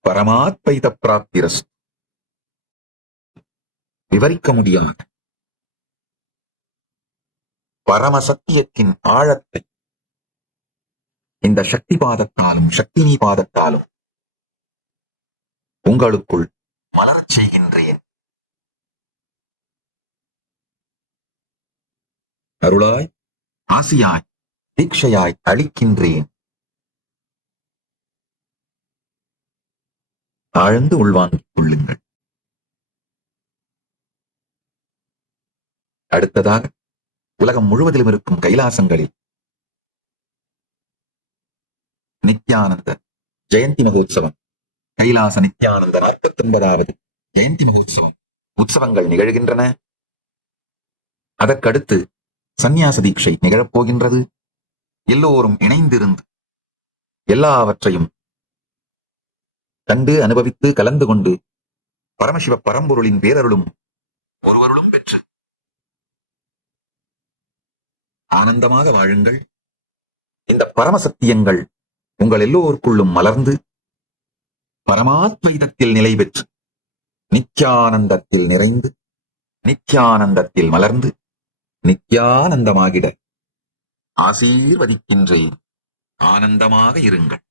பரமாத்வைத பிராப்திரஸ்து. விவரிக்க முடியாத பரமசத்தியத்தின் ஆழத்தை இந்த சக்தி பாதத்தாலும் சக்தி நீபாதத்தாலும் உங்களுக்குள் மலரச் செய்கின்றேன். அருளாய் ஆசியாய் தீட்சையாய் அளிக்கின்றேன். ஆழ்ந்து உள்வாங்கிக் கொள்ளுங்கள். அடுத்ததாக உலகம் முழுவதிலும் இருக்கும் கைலாசங்களில் நித்யானந்த ஜெயந்தி மகோத்சவம், கைலாச நித்யானந்த 49வது ஜெயந்தி மகோத்சவம் உற்சவங்கள் நிகழ்கின்றன. அதற்கடுத்து சந்நியாச தீட்சை நிகழப்போகின்றது. எல்லோரும் இணைந்திருந்து எல்லாவற்றையும் கண்டு அனுபவித்து கலந்து கொண்டு பரமசிவ பரம்பொருளின் பேரருளும் ஒருவருளும் பெற்று ஆனந்தமாக வாழுங்கள். இந்த பரமசத்தியங்கள் உங்கள் எல்லோருக்குள்ளும் மலர்ந்து பரமாத்வைதத்தில் நிலை பெற்று நித்யானந்தத்தில் நிறைந்து நித்யானந்தத்தில் மலர்ந்து நித்யானந்தமாகிட ஆசீர்வதிக்கின்றேன். ஆனந்தமாக இருங்கள்.